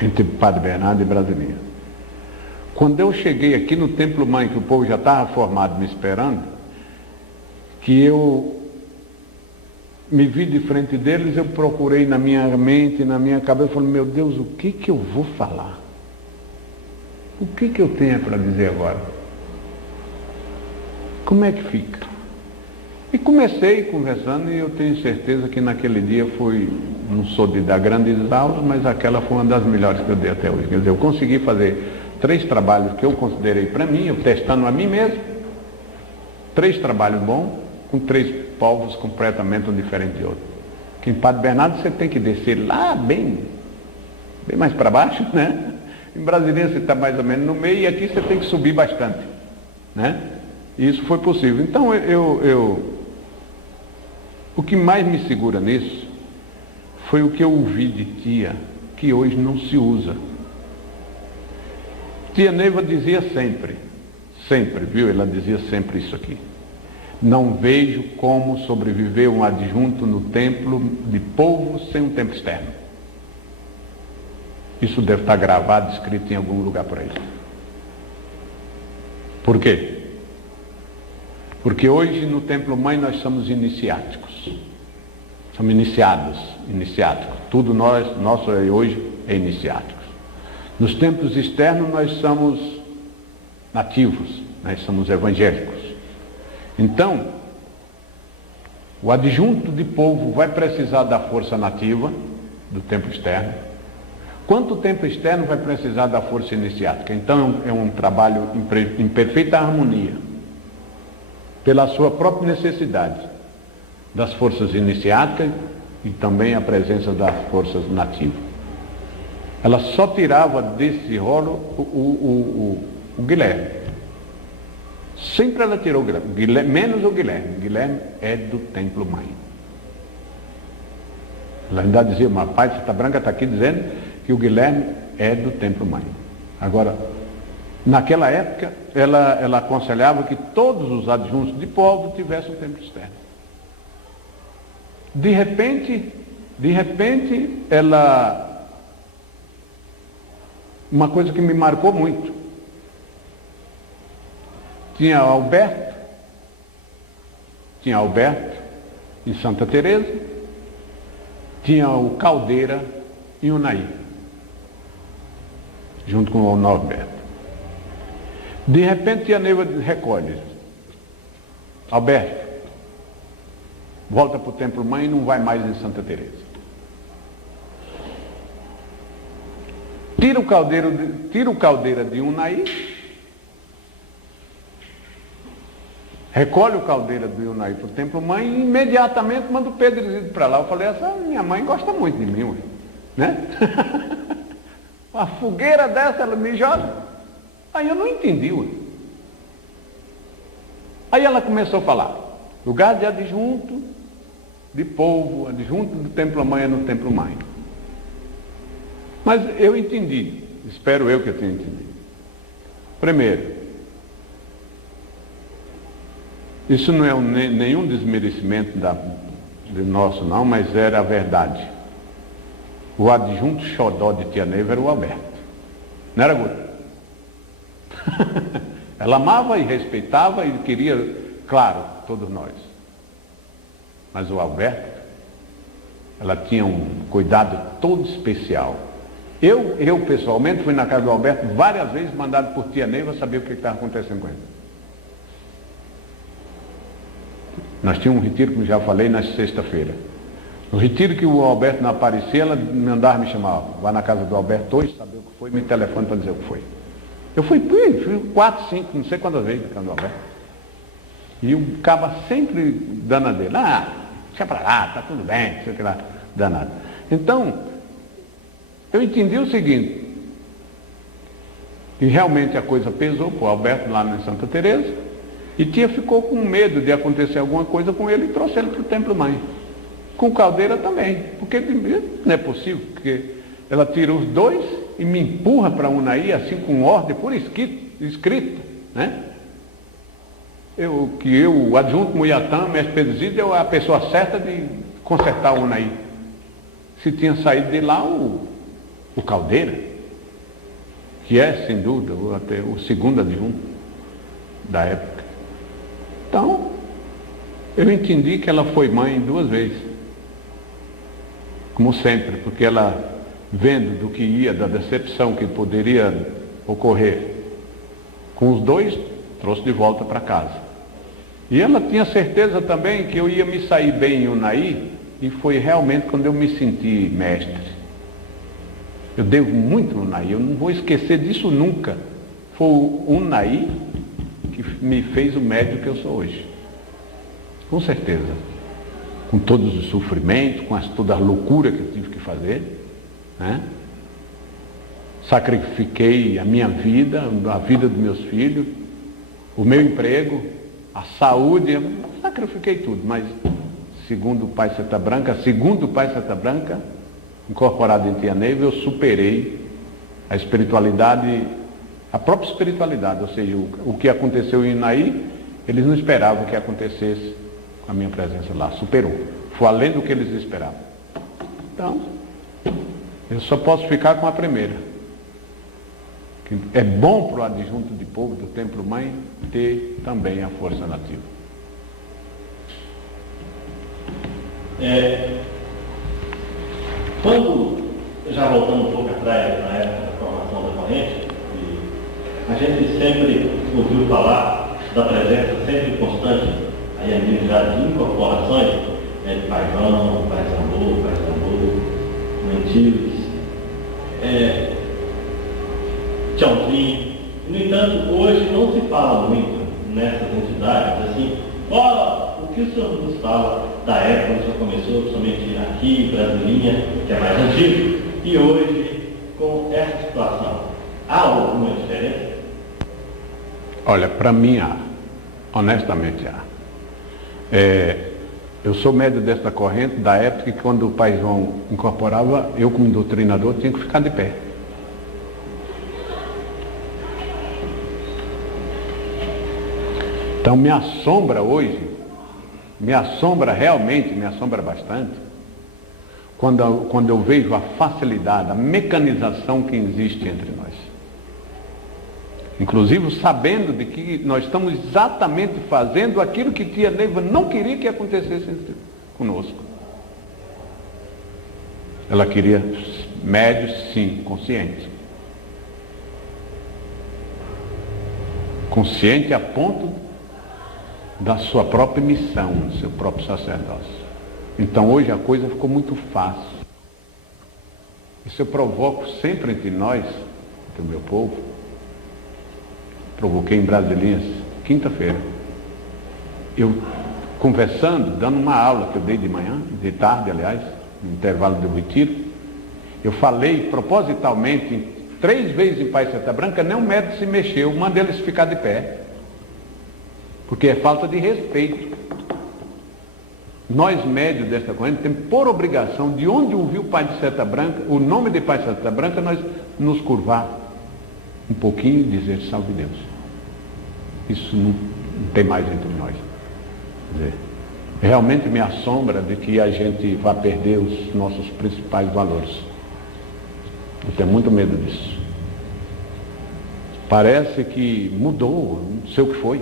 entre Padre Bernardo e Brasilinha. Quando eu cheguei aqui no Templo Mãe, que o povo já estava formado me esperando, que eu me vi de frente deles, eu procurei na minha mente, na minha cabeça, falei: meu Deus, o que eu vou falar? O que eu tenho para dizer agora? Como é que fica? E comecei conversando, e eu tenho certeza que naquele dia não sou de dar grandes aulas, mas aquela foi uma das melhores que eu dei até hoje. Quer dizer, eu consegui fazer 3 trabalhos que eu considerei para mim, eu testando a mim mesmo, 3 trabalhos bons, com 3 povos completamente um diferente de outro. Que em Padre Bernardo você tem que descer lá bem mais para baixo, né? Em Brasilinha você está mais ou menos no meio, e aqui você tem que subir bastante, né? E isso foi possível. Então o que mais me segura nisso foi o que eu ouvi de tia, que hoje não se usa. Tia Neiva dizia sempre, viu? Ela dizia sempre isso aqui: não vejo como sobreviver um adjunto no templo de povo sem um templo externo. Isso deve estar gravado, escrito em algum lugar por aí. Por quê? Porque hoje no Templo Mãe nós somos iniciáticos. Somos iniciáticos. Tudo nosso hoje é iniciáticos. Nos templos externos nós somos nativos, nós somos evangélicos. Então, o adjunto de povo vai precisar da força nativa do templo externo, quanto o templo externo vai precisar da força iniciática. Então é um trabalho em perfeita harmonia, pela sua própria necessidade das forças iniciáticas e também a presença das forças nativas. Ela só tirava desse rolo o Guilherme. Sempre ela tirou o Guilherme, menos o Guilherme. O Guilherme é do Templo Mãe. Ela ainda dizia, mas Pai Santa Branca está aqui dizendo que o Guilherme é do Templo Mãe. Agora, naquela época, ela aconselhava que todos os adjuntos de povo tivessem um templo externo. De repente, uma coisa que me marcou muito. Tinha Alberto em Santa Teresa, tinha o Caldeira em Unai, junto com o Norberto. De repente a Neiva recolhe. Alberto, volta para o Templo Mãe e não vai mais em Santa Teresa. Tira o Caldeira de Unai, recolhe o Caldeira do Unai para o Templo Mãe e imediatamente manda o Pedro Isidro para lá. Eu falei, essa minha mãe gosta muito de mim, né? Uma fogueira dessa ela me joga. Aí eu não entendi, ué. Aí ela começou a falar, lugar de adjunto de povo, adjunto do Templo Mãe é no Templo Mãe. Mas eu entendi, espero eu que eu tenha entendido. Primeiro, isso não é nenhum desmerecimento de nosso não, mas era a verdade. O adjunto xodó de Tia Neiva era o Alberto. Não era, Guto? Ela amava e respeitava e queria, claro, todos nós. Mas o Alberto, ela tinha um cuidado todo especial. Eu pessoalmente fui na casa do Alberto várias vezes, mandado por Tia Neiva saber o que estava acontecendo com ele. Nós tínhamos um retiro, como já falei, na sexta-feira. No retiro que o Alberto não aparecia, ela mandava me chamar, vai na casa do Alberto hoje, saber o que foi, me telefone para dizer o que foi. Eu fui 4, 5, não sei quantas vezes na casa do Alberto. E o caba sempre dando dele, deixa para lá, tá tudo bem, não sei o que lá, danado. Então, eu entendi o seguinte, que realmente a coisa pesou para o Alberto lá em Santa Teresa, e Tia ficou com medo de acontecer alguma coisa com ele e trouxe ele para o Templo Mãe. Com Caldeira também, porque não é possível, porque ela tira os dois e me empurra para Unai, assim com ordem por escrita, né? O adjunto Muiatã, mestre Pedro Isidro, é a pessoa certa de consertar o Unai. Se tinha saído de lá o Caldeira, que é, sem dúvida, o segundo adjunto da época. Então, eu entendi que ela foi mãe 2 vezes. Como sempre, porque ela, vendo do que ia, da decepção que poderia ocorrer com os dois, trouxe de volta para casa. E ela tinha certeza também que eu ia me sair bem em Unai, e foi realmente quando eu me senti mestre. Eu devo muito no Unai, eu não vou esquecer disso nunca. Foi o Unai que me fez o médico que eu sou hoje. Com certeza. Com todos os sofrimentos, com toda a loucura que eu tive que fazer, né? Sacrifiquei a minha vida, a vida dos meus filhos, o meu emprego, a saúde, sacrifiquei tudo, mas segundo o Pai Santa Branca, incorporado em Tia Neiva, eu superei a espiritualidade, a própria espiritualidade, ou seja, o que aconteceu em Unai, eles não esperavam que acontecesse com a minha presença lá, superou, foi além do que eles esperavam. Então, eu só posso ficar com a primeira, que é bom para o adjunto de povo do Templo Mãe ter também a força nativa. Quando, já voltando um pouco atrás, na época da formação da corrente, a gente sempre ouviu falar da presença sempre constante, aí a nível já de incorporações, de Paivão, Paysandu, Mantios, Tchãozinho. No entanto, hoje não se fala muito nessas entidades, assim, o que o senhor nos fala da época que o senhor começou, principalmente aqui, Brasilinha, que é mais antigo, e hoje, com essa situação, há alguma diferença? Olha, para mim há, honestamente há. Eu sou médio dessa corrente da época que quando o Pai João incorporava, eu como doutrinador tinha que ficar de pé. Então me assombra hoje, realmente me assombra bastante, quando eu vejo a facilidade, a mecanização que existe entre nós. Inclusive sabendo de que nós estamos exatamente fazendo aquilo que tia Neiva não queria que acontecesse conosco. Ela queria médios, sim, conscientes. Consciente a ponto da sua própria missão, do seu próprio sacerdócio. Então hoje a coisa ficou muito fácil. Isso eu provoco sempre entre nós, entre o meu povo. Provoquei em Brasilinhas, quinta-feira. Eu conversando, dando uma aula que eu dei de manhã, de tarde, aliás, no intervalo do retiro, eu falei propositalmente 3 vezes em Pai Seta Branca, nem um médico se mexeu, mandei eles ficar de pé. Porque é falta de respeito. Nós, médios desta corrente, temos por obrigação, de onde ouviu o Pai de Seta Branca, o nome de Pai de Seta Branca, nós nos curvar um pouquinho e dizer salve Deus. Isso não tem mais entre nós. Quer dizer, realmente me assombra de que a gente vá perder os nossos principais valores. Eu tenho muito medo disso. Parece que mudou, não sei o que foi.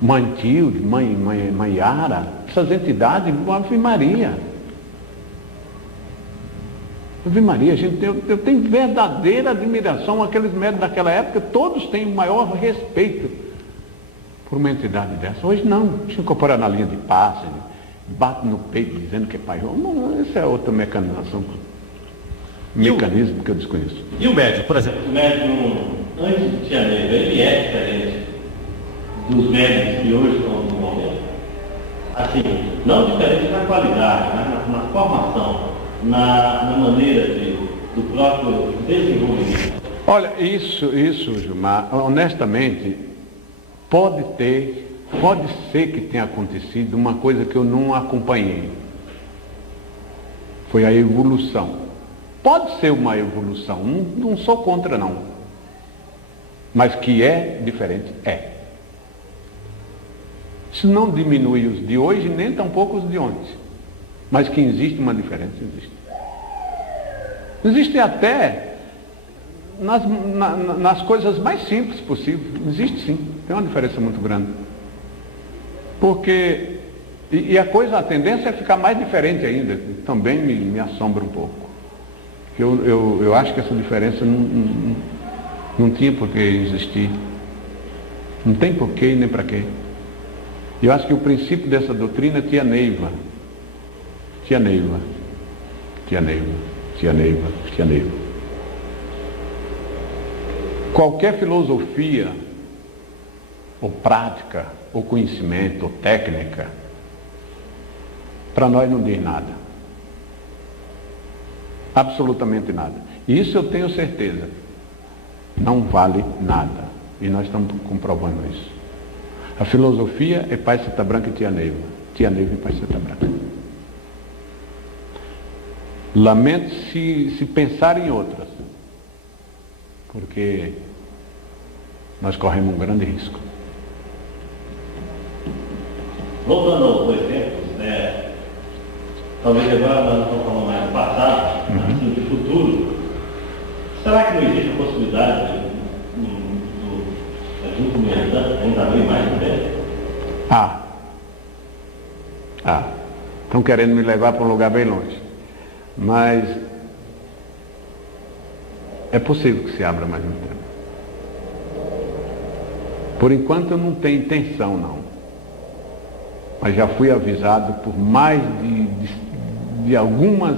Mantilde, Mãe Yara, essas entidades, Ave Maria. Ave Maria, eu tenho verdadeira admiração àqueles médicos daquela época, todos têm o maior respeito por uma entidade dessa. Hoje não, se incorpora na linha de passe, bate no peito dizendo que é pai. Não, essa é outra mecanização, mecanismo que eu desconheço. E o médium, por exemplo, o médium antes de tia Neiva, ele é diferente dos médicos que hoje estão no momento? Assim, não diferente na qualidade, mas na formação, na maneira do próprio desenvolvimento. Olha, isso, Gilmar, honestamente, pode ser que tenha acontecido uma coisa que eu não acompanhei. Foi a evolução. Pode ser uma evolução, não sou contra não. Mas que é diferente, é. Isso não diminui os de hoje, nem tampouco os de ontem. Mas que existe uma diferença, existe. Existe até nas coisas mais simples possíveis. Existe sim, tem uma diferença muito grande. Porque, a tendência é ficar mais diferente ainda. Também me assombra um pouco. Eu acho que essa diferença não tinha por que existir. Não tem porquê nem para quê. Eu acho que o princípio dessa doutrina é tia Neiva. Qualquer filosofia, ou prática, ou conhecimento, ou técnica, para nós não diz nada. Absolutamente nada. E isso eu tenho certeza. Não vale nada. E nós estamos comprovando isso. A filosofia é Pai Seta Branca e tia Neiva. Tia Neiva e Pai Seta Branca. Lamento se pensar em outras. Porque nós corremos um grande risco. Voltando aos dois tempos, talvez agora nós não estamos falando mais do passado, mas sim do futuro. Será que não existe a possibilidade junto com o ainda bem mais também, Estão querendo me levar para um lugar bem longe. Mas é possível que se abra mais um tempo. Por enquanto eu não tenho intenção, não. Mas já fui avisado por mais de algumas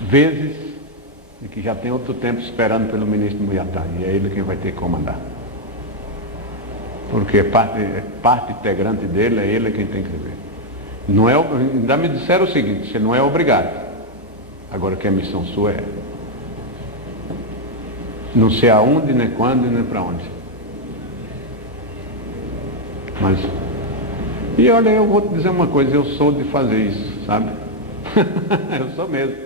vezes de que já tem outro tempo esperando pelo ministro Muiatá. E é ele quem vai ter que comandar. Porque parte integrante dele, é ele quem tem que ver. Não é, ainda me disseram o seguinte: você não é obrigado. Agora que a missão sua é. Não sei aonde, nem quando, nem para onde. Mas, e olha, eu vou te dizer uma coisa, eu sou de fazer isso, sabe? Eu sou mesmo.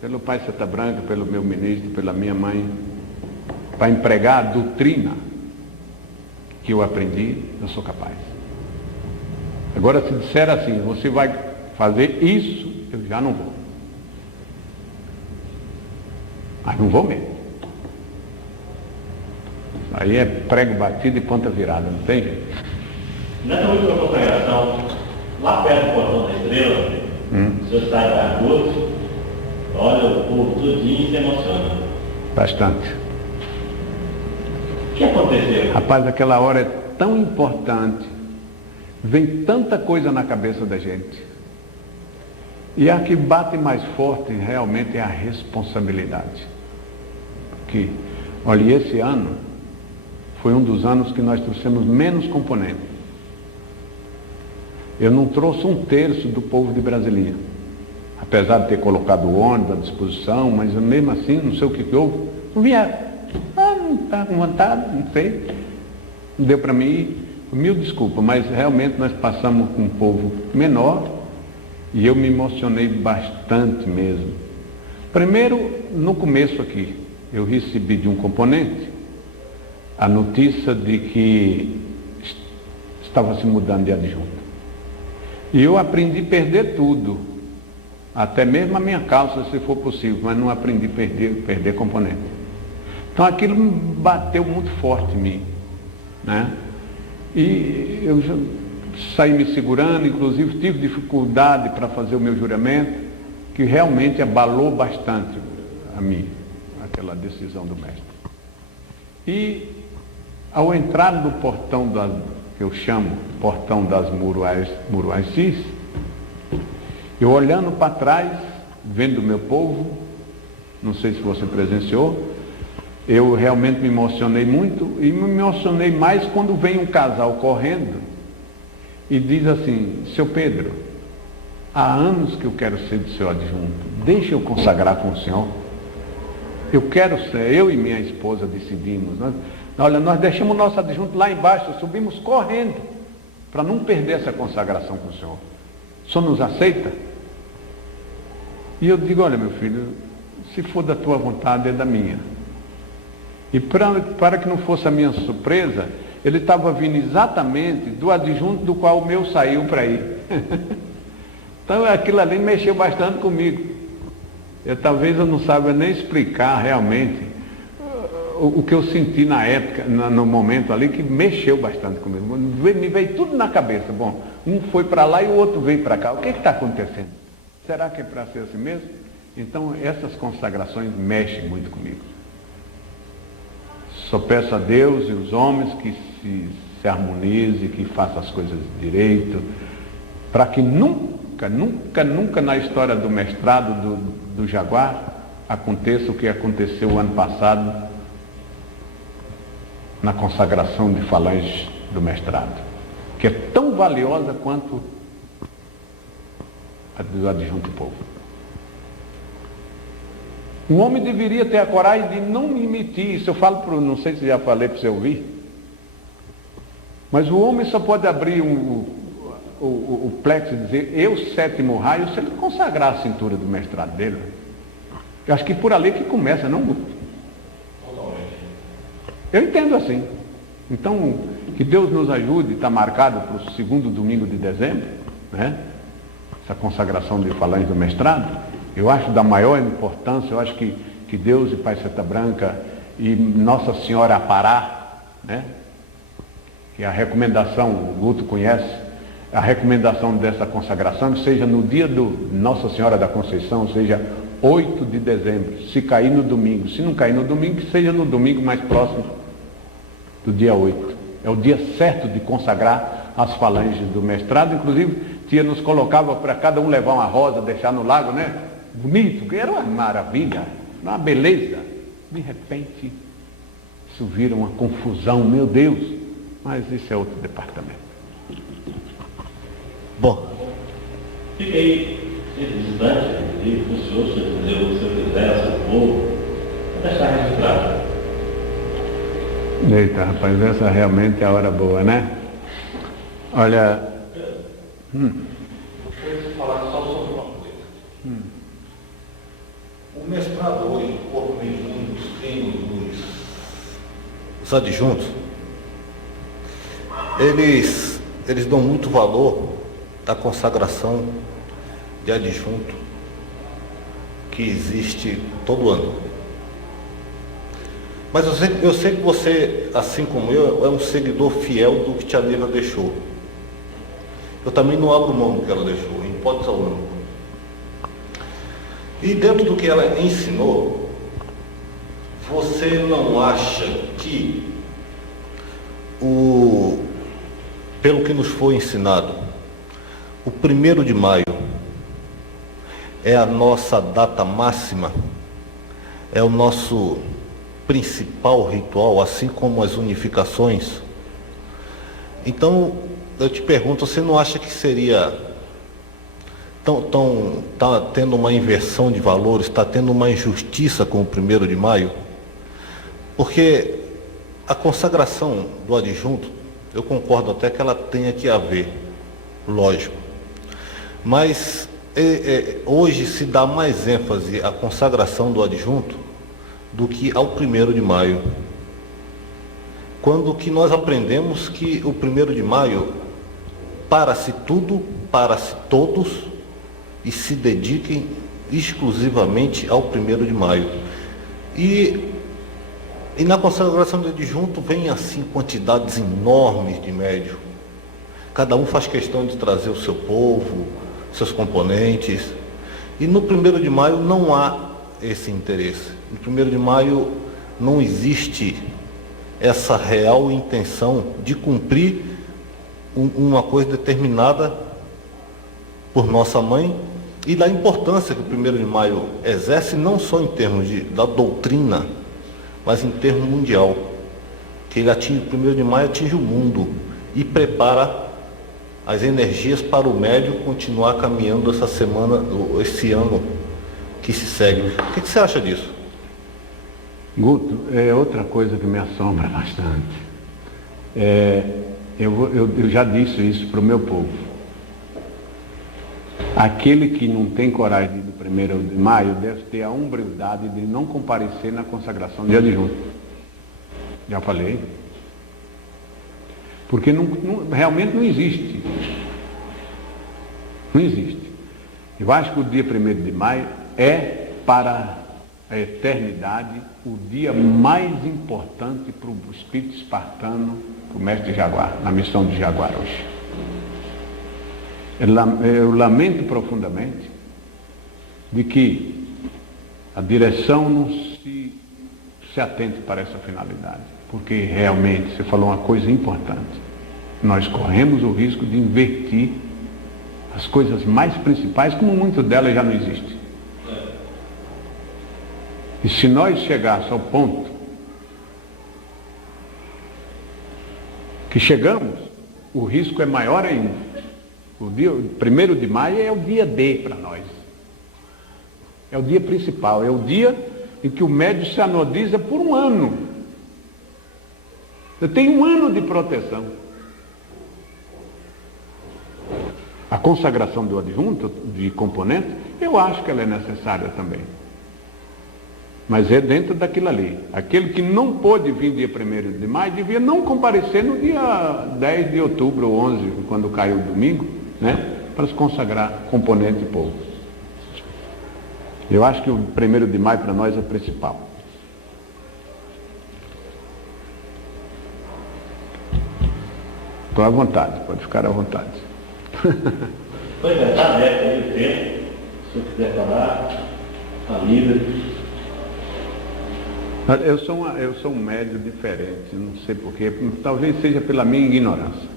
Pelo pai Seta Branca, pelo meu ministro, pela minha mãe, para empregar a doutrina que eu aprendi, eu sou capaz. Agora, se disser assim, você vai fazer isso, eu já não vou. Mas não vou mesmo. Aí é prego batido e ponta virada, não tem jeito. Nessa última consagração, lá perto do Portão da Estrela, o senhor sai da cruz, olha o povo tudinho e se emociona. Bastante. O que aconteceu? Rapaz, aquela hora é tão importante, vem tanta coisa na cabeça da gente. E a que bate mais forte realmente é a responsabilidade. Porque, olha, esse ano foi um dos anos que nós trouxemos menos componentes. Eu não trouxe 1/3 do povo de Brasilinha. Apesar de ter colocado o ônibus à disposição, mas mesmo assim, não sei o que houve. Não vieram. Não está com vontade, não sei. Não deu para mim ir. Mil desculpas, mas realmente nós passamos com um povo menor e eu me emocionei bastante mesmo. Primeiro, no começo aqui, eu recebi de um componente a notícia de que estava se mudando de adjunto. E eu aprendi a perder tudo, até mesmo a minha calça, se for possível, mas não aprendi a perder componente. Então aquilo bateu muito forte em mim, né? E eu já saí me segurando, inclusive tive dificuldade para fazer o meu juramento, que realmente abalou bastante a mim, aquela decisão do mestre. E ao entrar no portão que eu chamo Portão das Muruacis, eu olhando para trás, vendo o meu povo, não sei se você presenciou, eu realmente me emocionei muito e me emocionei mais quando vem um casal correndo e diz assim: seu Pedro, há anos que eu quero ser do seu adjunto, deixa eu consagrar com o senhor. Eu quero ser, eu e minha esposa decidimos. Olha, nós deixamos o nosso adjunto lá embaixo, subimos correndo para não perder essa consagração com o senhor. O senhor nos aceita? E eu digo: olha, meu filho, se for da tua vontade, é da minha. E para que não fosse a minha surpresa, ele estava vindo exatamente do adjunto do qual o meu saiu para ir. Então aquilo ali mexeu bastante comigo. Talvez eu não saiba nem explicar realmente o que eu senti na época, no momento ali, que mexeu bastante comigo. Me veio tudo na cabeça. Bom, um foi para lá e o outro veio para cá. O que está acontecendo? Será que é para ser assim mesmo? Então essas consagrações mexem muito comigo. Só peço a Deus e os homens que se harmonize, que façam as coisas direito, para que nunca na história do mestrado do Jaguar aconteça o que aconteceu o ano passado na consagração de falange do mestrado, que é tão valiosa quanto a do adjunto povo. Um homem deveria ter a coragem de não emitir isso. Eu falo, não sei se já falei para você ouvir, mas o homem só pode abrir o plexo e dizer eu, sétimo raio, se ele consagrar a cintura do mestrado dele. Eu acho que por ali que começa, não muito. Eu entendo assim. Então, que Deus nos ajude, está marcado para o segundo domingo de dezembro, né? Essa consagração de falange do mestrado. Eu acho da maior importância, eu acho que Deus e Pai Seta Branca e Nossa Senhora Apará, né? que a recomendação, o Guto conhece, a recomendação dessa consagração, seja no dia do Nossa Senhora da Conceição, seja 8 de dezembro, se cair no domingo. Se não cair no domingo, que seja no domingo mais próximo do dia 8. É o dia certo de consagrar as falanges do mestrado. Inclusive, tia nos colocava para cada um levar uma rosa, deixar no lago, né? Bonito, era uma maravilha, uma beleza. De repente, isso vira uma confusão, meu Deus. Mas isso é outro departamento. Bom, Fiquei distante, com o senhor, se eu quiser, se eu for, vou deixar registrado. Eita, rapaz, essa realmente é a hora boa, né? Olha... Eu queria falar só sobre uma coisa. O mestrado hoje, o corpo mediúnico, os adjuntos, eles dão muito valor à consagração de adjunto que existe todo ano. Mas eu sei que você, assim como eu, é um seguidor fiel do que tia Neiva deixou. Eu também não abro mão do que ela deixou, em hipótese alguma. E dentro do que ela ensinou, você não acha que, pelo que nos foi ensinado, o 1º de maio é a nossa data máxima, é o nosso principal ritual, assim como as unificações? Então, eu te pergunto, você não acha que seria está tendo uma inversão de valores, está tendo uma injustiça com o 1º de maio? Porque a consagração do adjunto, eu concordo até que ela tenha que haver, lógico, mas hoje se dá mais ênfase à consagração do adjunto do que ao 1º de maio. Quando que nós aprendemos que o 1º de maio, para-se tudo, para-se todos, e se dediquem exclusivamente ao 1º de maio. E na consagração do adjunto vem assim quantidades enormes de médios. Cada um faz questão de trazer o seu povo, seus componentes. E no 1º de maio não há esse interesse. No 1º de maio não existe essa real intenção de cumprir uma coisa determinada por nossa mãe, e da importância que o 1º de maio exerce, não só em termos da doutrina, mas em termos mundial. Que ele atinge, o 1º de maio atinge o mundo e prepara as energias para o médium continuar caminhando essa semana, esse ano que se segue. O que você acha disso? Guto, é outra coisa que me assombra bastante. Eu já disse isso para o meu povo. Aquele que não tem coragem de ir do 1º de maio deve ter a humildade de não comparecer na consagração de adjunto. Já falei. Porque realmente não existe. Não existe. Eu acho que o dia 1º de maio é para a eternidade o dia mais importante para o espírito espartano, para o mestre Jaguar, na missão de Jaguar hoje. Eu lamento profundamente de que a direção não se atente para essa finalidade, porque realmente você falou uma coisa importante. Nós corremos o risco de invertir as coisas mais principais, como muitas delas já não existem. E se nós chegarmos ao ponto que chegamos, o risco é maior ainda. O 1º de maio é o dia D para nós. É o dia principal, é o dia em que o médium se anodiza por um ano. Você tem um ano de proteção. A consagração do adjunto, de componente, eu acho que ela é necessária também. Mas é dentro daquilo ali. Aquele que não pôde vir dia 1º de maio, devia não comparecer no dia 10 de outubro ou 11, quando caiu o domingo, né? Para se consagrar componente e povo. Eu acho que o 1º de maio para nós é principal. Estou à vontade, pode ficar à vontade. Pois é, está aberto aí o tempo. Se você quiser falar, está livre. Eu sou um médium diferente, não sei porquê, talvez seja pela minha ignorância.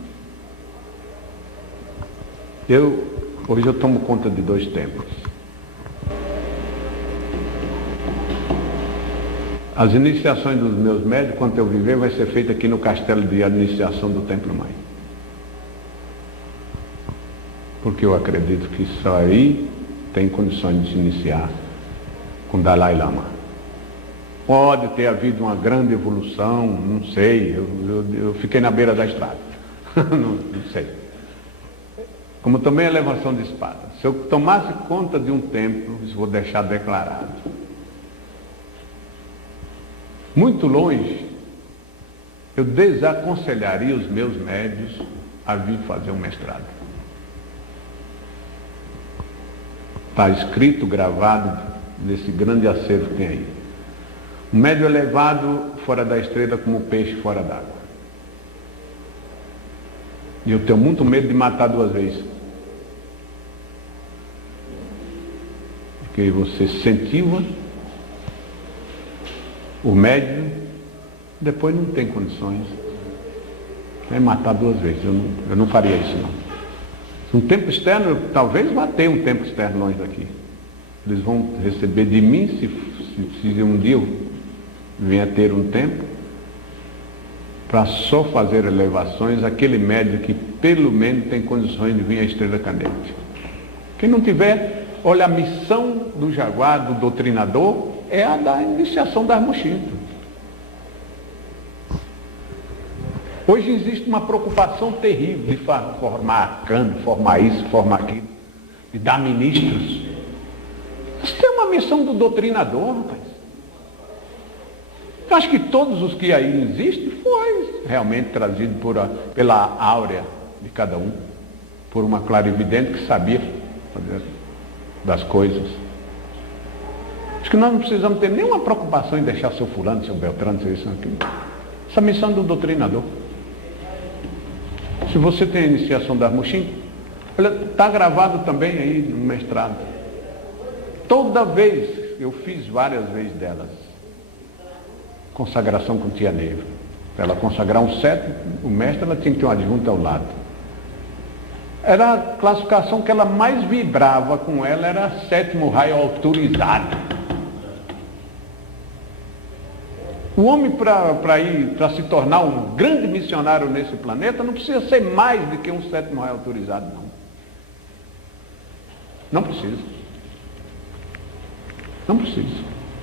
Hoje eu tomo conta de 2 templos. As iniciações dos meus médios, quando eu viver, vai ser feita aqui no castelo de iniciação do Templo Mãe. Porque eu acredito que só aí tem condições de se iniciar com Dalai Lama. Pode ter havido uma grande evolução, não sei, eu fiquei na beira da estrada, não sei. Como também a elevação de espada. Se eu tomasse conta de um templo, isso vou deixar declarado. Muito longe, eu desaconselharia os meus médios a vir fazer um mestrado. Está escrito, gravado nesse grande acervo que tem aí. Um médio elevado fora da estrela como o peixe fora d'água. E eu tenho muito medo de matar 2 vezes. Porque você incentiva o médium, depois não tem condições. É matar 2 vezes. Eu não faria isso, não. Um tempo externo, talvez vá ter um tempo externo longe daqui. Eles vão receber de mim, se um dia eu venha ter um tempo, para só fazer elevações, aquele médium que pelo menos tem condições de vir à estrela cadente. Quem não tiver, olha, a missão do jaguar, do doutrinador, é a da iniciação das mochilas. Hoje existe uma preocupação terrível de formar cano, formar isso, formar aquilo, de dar ministros. Isso tem uma missão do doutrinador, rapaz. Eu acho que todos os que aí existem foi realmente trazido pela áurea de cada um, por uma clarividente que sabia fazer das coisas. Acho que nós não precisamos ter nenhuma preocupação em deixar seu fulano, seu Beltrano, seu isso, aquilo. Essa missão do doutrinador. Se você tem a iniciação das Muxim, está gravado também aí no mestrado. Toda vez, eu fiz várias vezes delas, consagração com tia Neiva. Para ela consagrar um 7, o mestre, ela tinha que ter um adjunto ao lado. Era a classificação que ela mais vibrava com ela, era 7º raio autorizado. O homem, para se tornar um grande missionário nesse planeta, não precisa ser mais do que um 7º raio autorizado, não. Não precisa. Não precisa.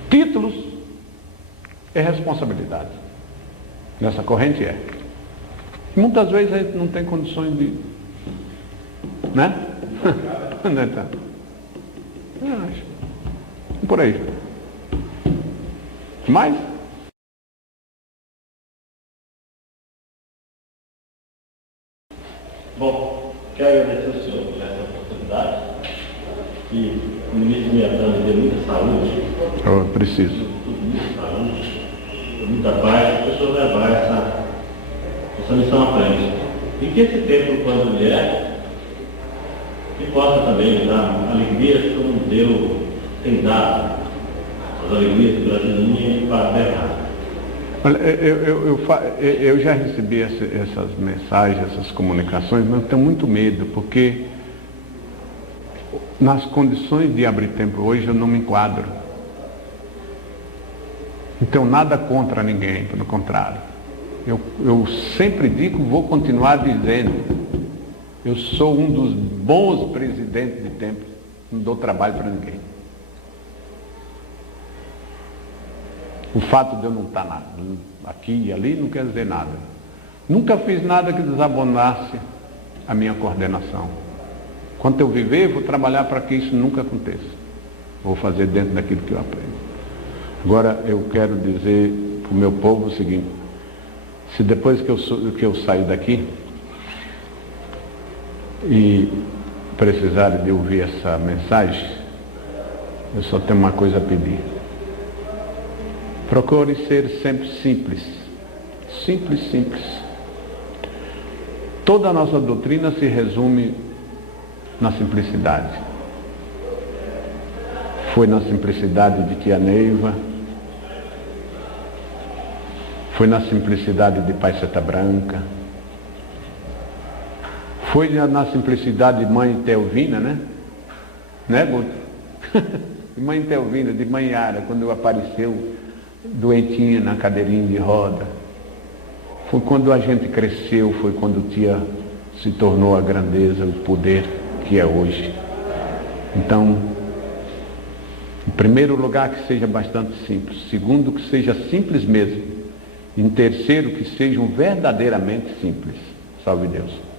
Títulos é responsabilidade. Nessa corrente é. Muitas vezes a gente não tem condições de... Né? Por aí. Mais? Bom, quero agradecer ao senhor por essa oportunidade. Que o ministro Miatã me deu muita saúde. Eu preciso. Muita saúde, muita paz, que o senhor levar essa missão à frente. E que esse tempo, quando vier, que possa também dar alegrias como Deus tem dado, as alegrias do Brasil para a terra. Olha, eu já recebi essas mensagens, essas comunicações, mas tenho muito medo, porque nas condições de abrir tempo hoje eu não me enquadro. Então nada contra ninguém, pelo contrário. Eu sempre digo, vou continuar dizendo, eu sou um dos bons presidentes de templo, não dou trabalho para ninguém. O fato de eu não estar aqui e ali não quer dizer nada. Nunca fiz nada que desabonasse a minha coordenação. Enquanto eu viver, vou trabalhar para que isso nunca aconteça. Vou fazer dentro daquilo que eu aprendo. Agora, eu quero dizer para o meu povo o seguinte: se depois que eu sair daqui e precisarem de ouvir essa mensagem, eu só tenho uma coisa a pedir. Procure ser sempre simples. Simples, simples. Toda a nossa doutrina se resume na simplicidade. Foi na simplicidade de tia Neiva, foi na simplicidade de Pai Seta Branca, foi na simplicidade de Mãe Teovina, né, Guto? De Mãe Teovina, de Mãe Yara, quando apareceu doentinha na cadeirinha de roda. Foi quando a gente cresceu, foi quando tia se tornou a grandeza, o poder que é hoje. Então, em primeiro lugar, que seja bastante simples. Segundo, que seja simples mesmo. Em terceiro, que sejam verdadeiramente simples. Salve Deus.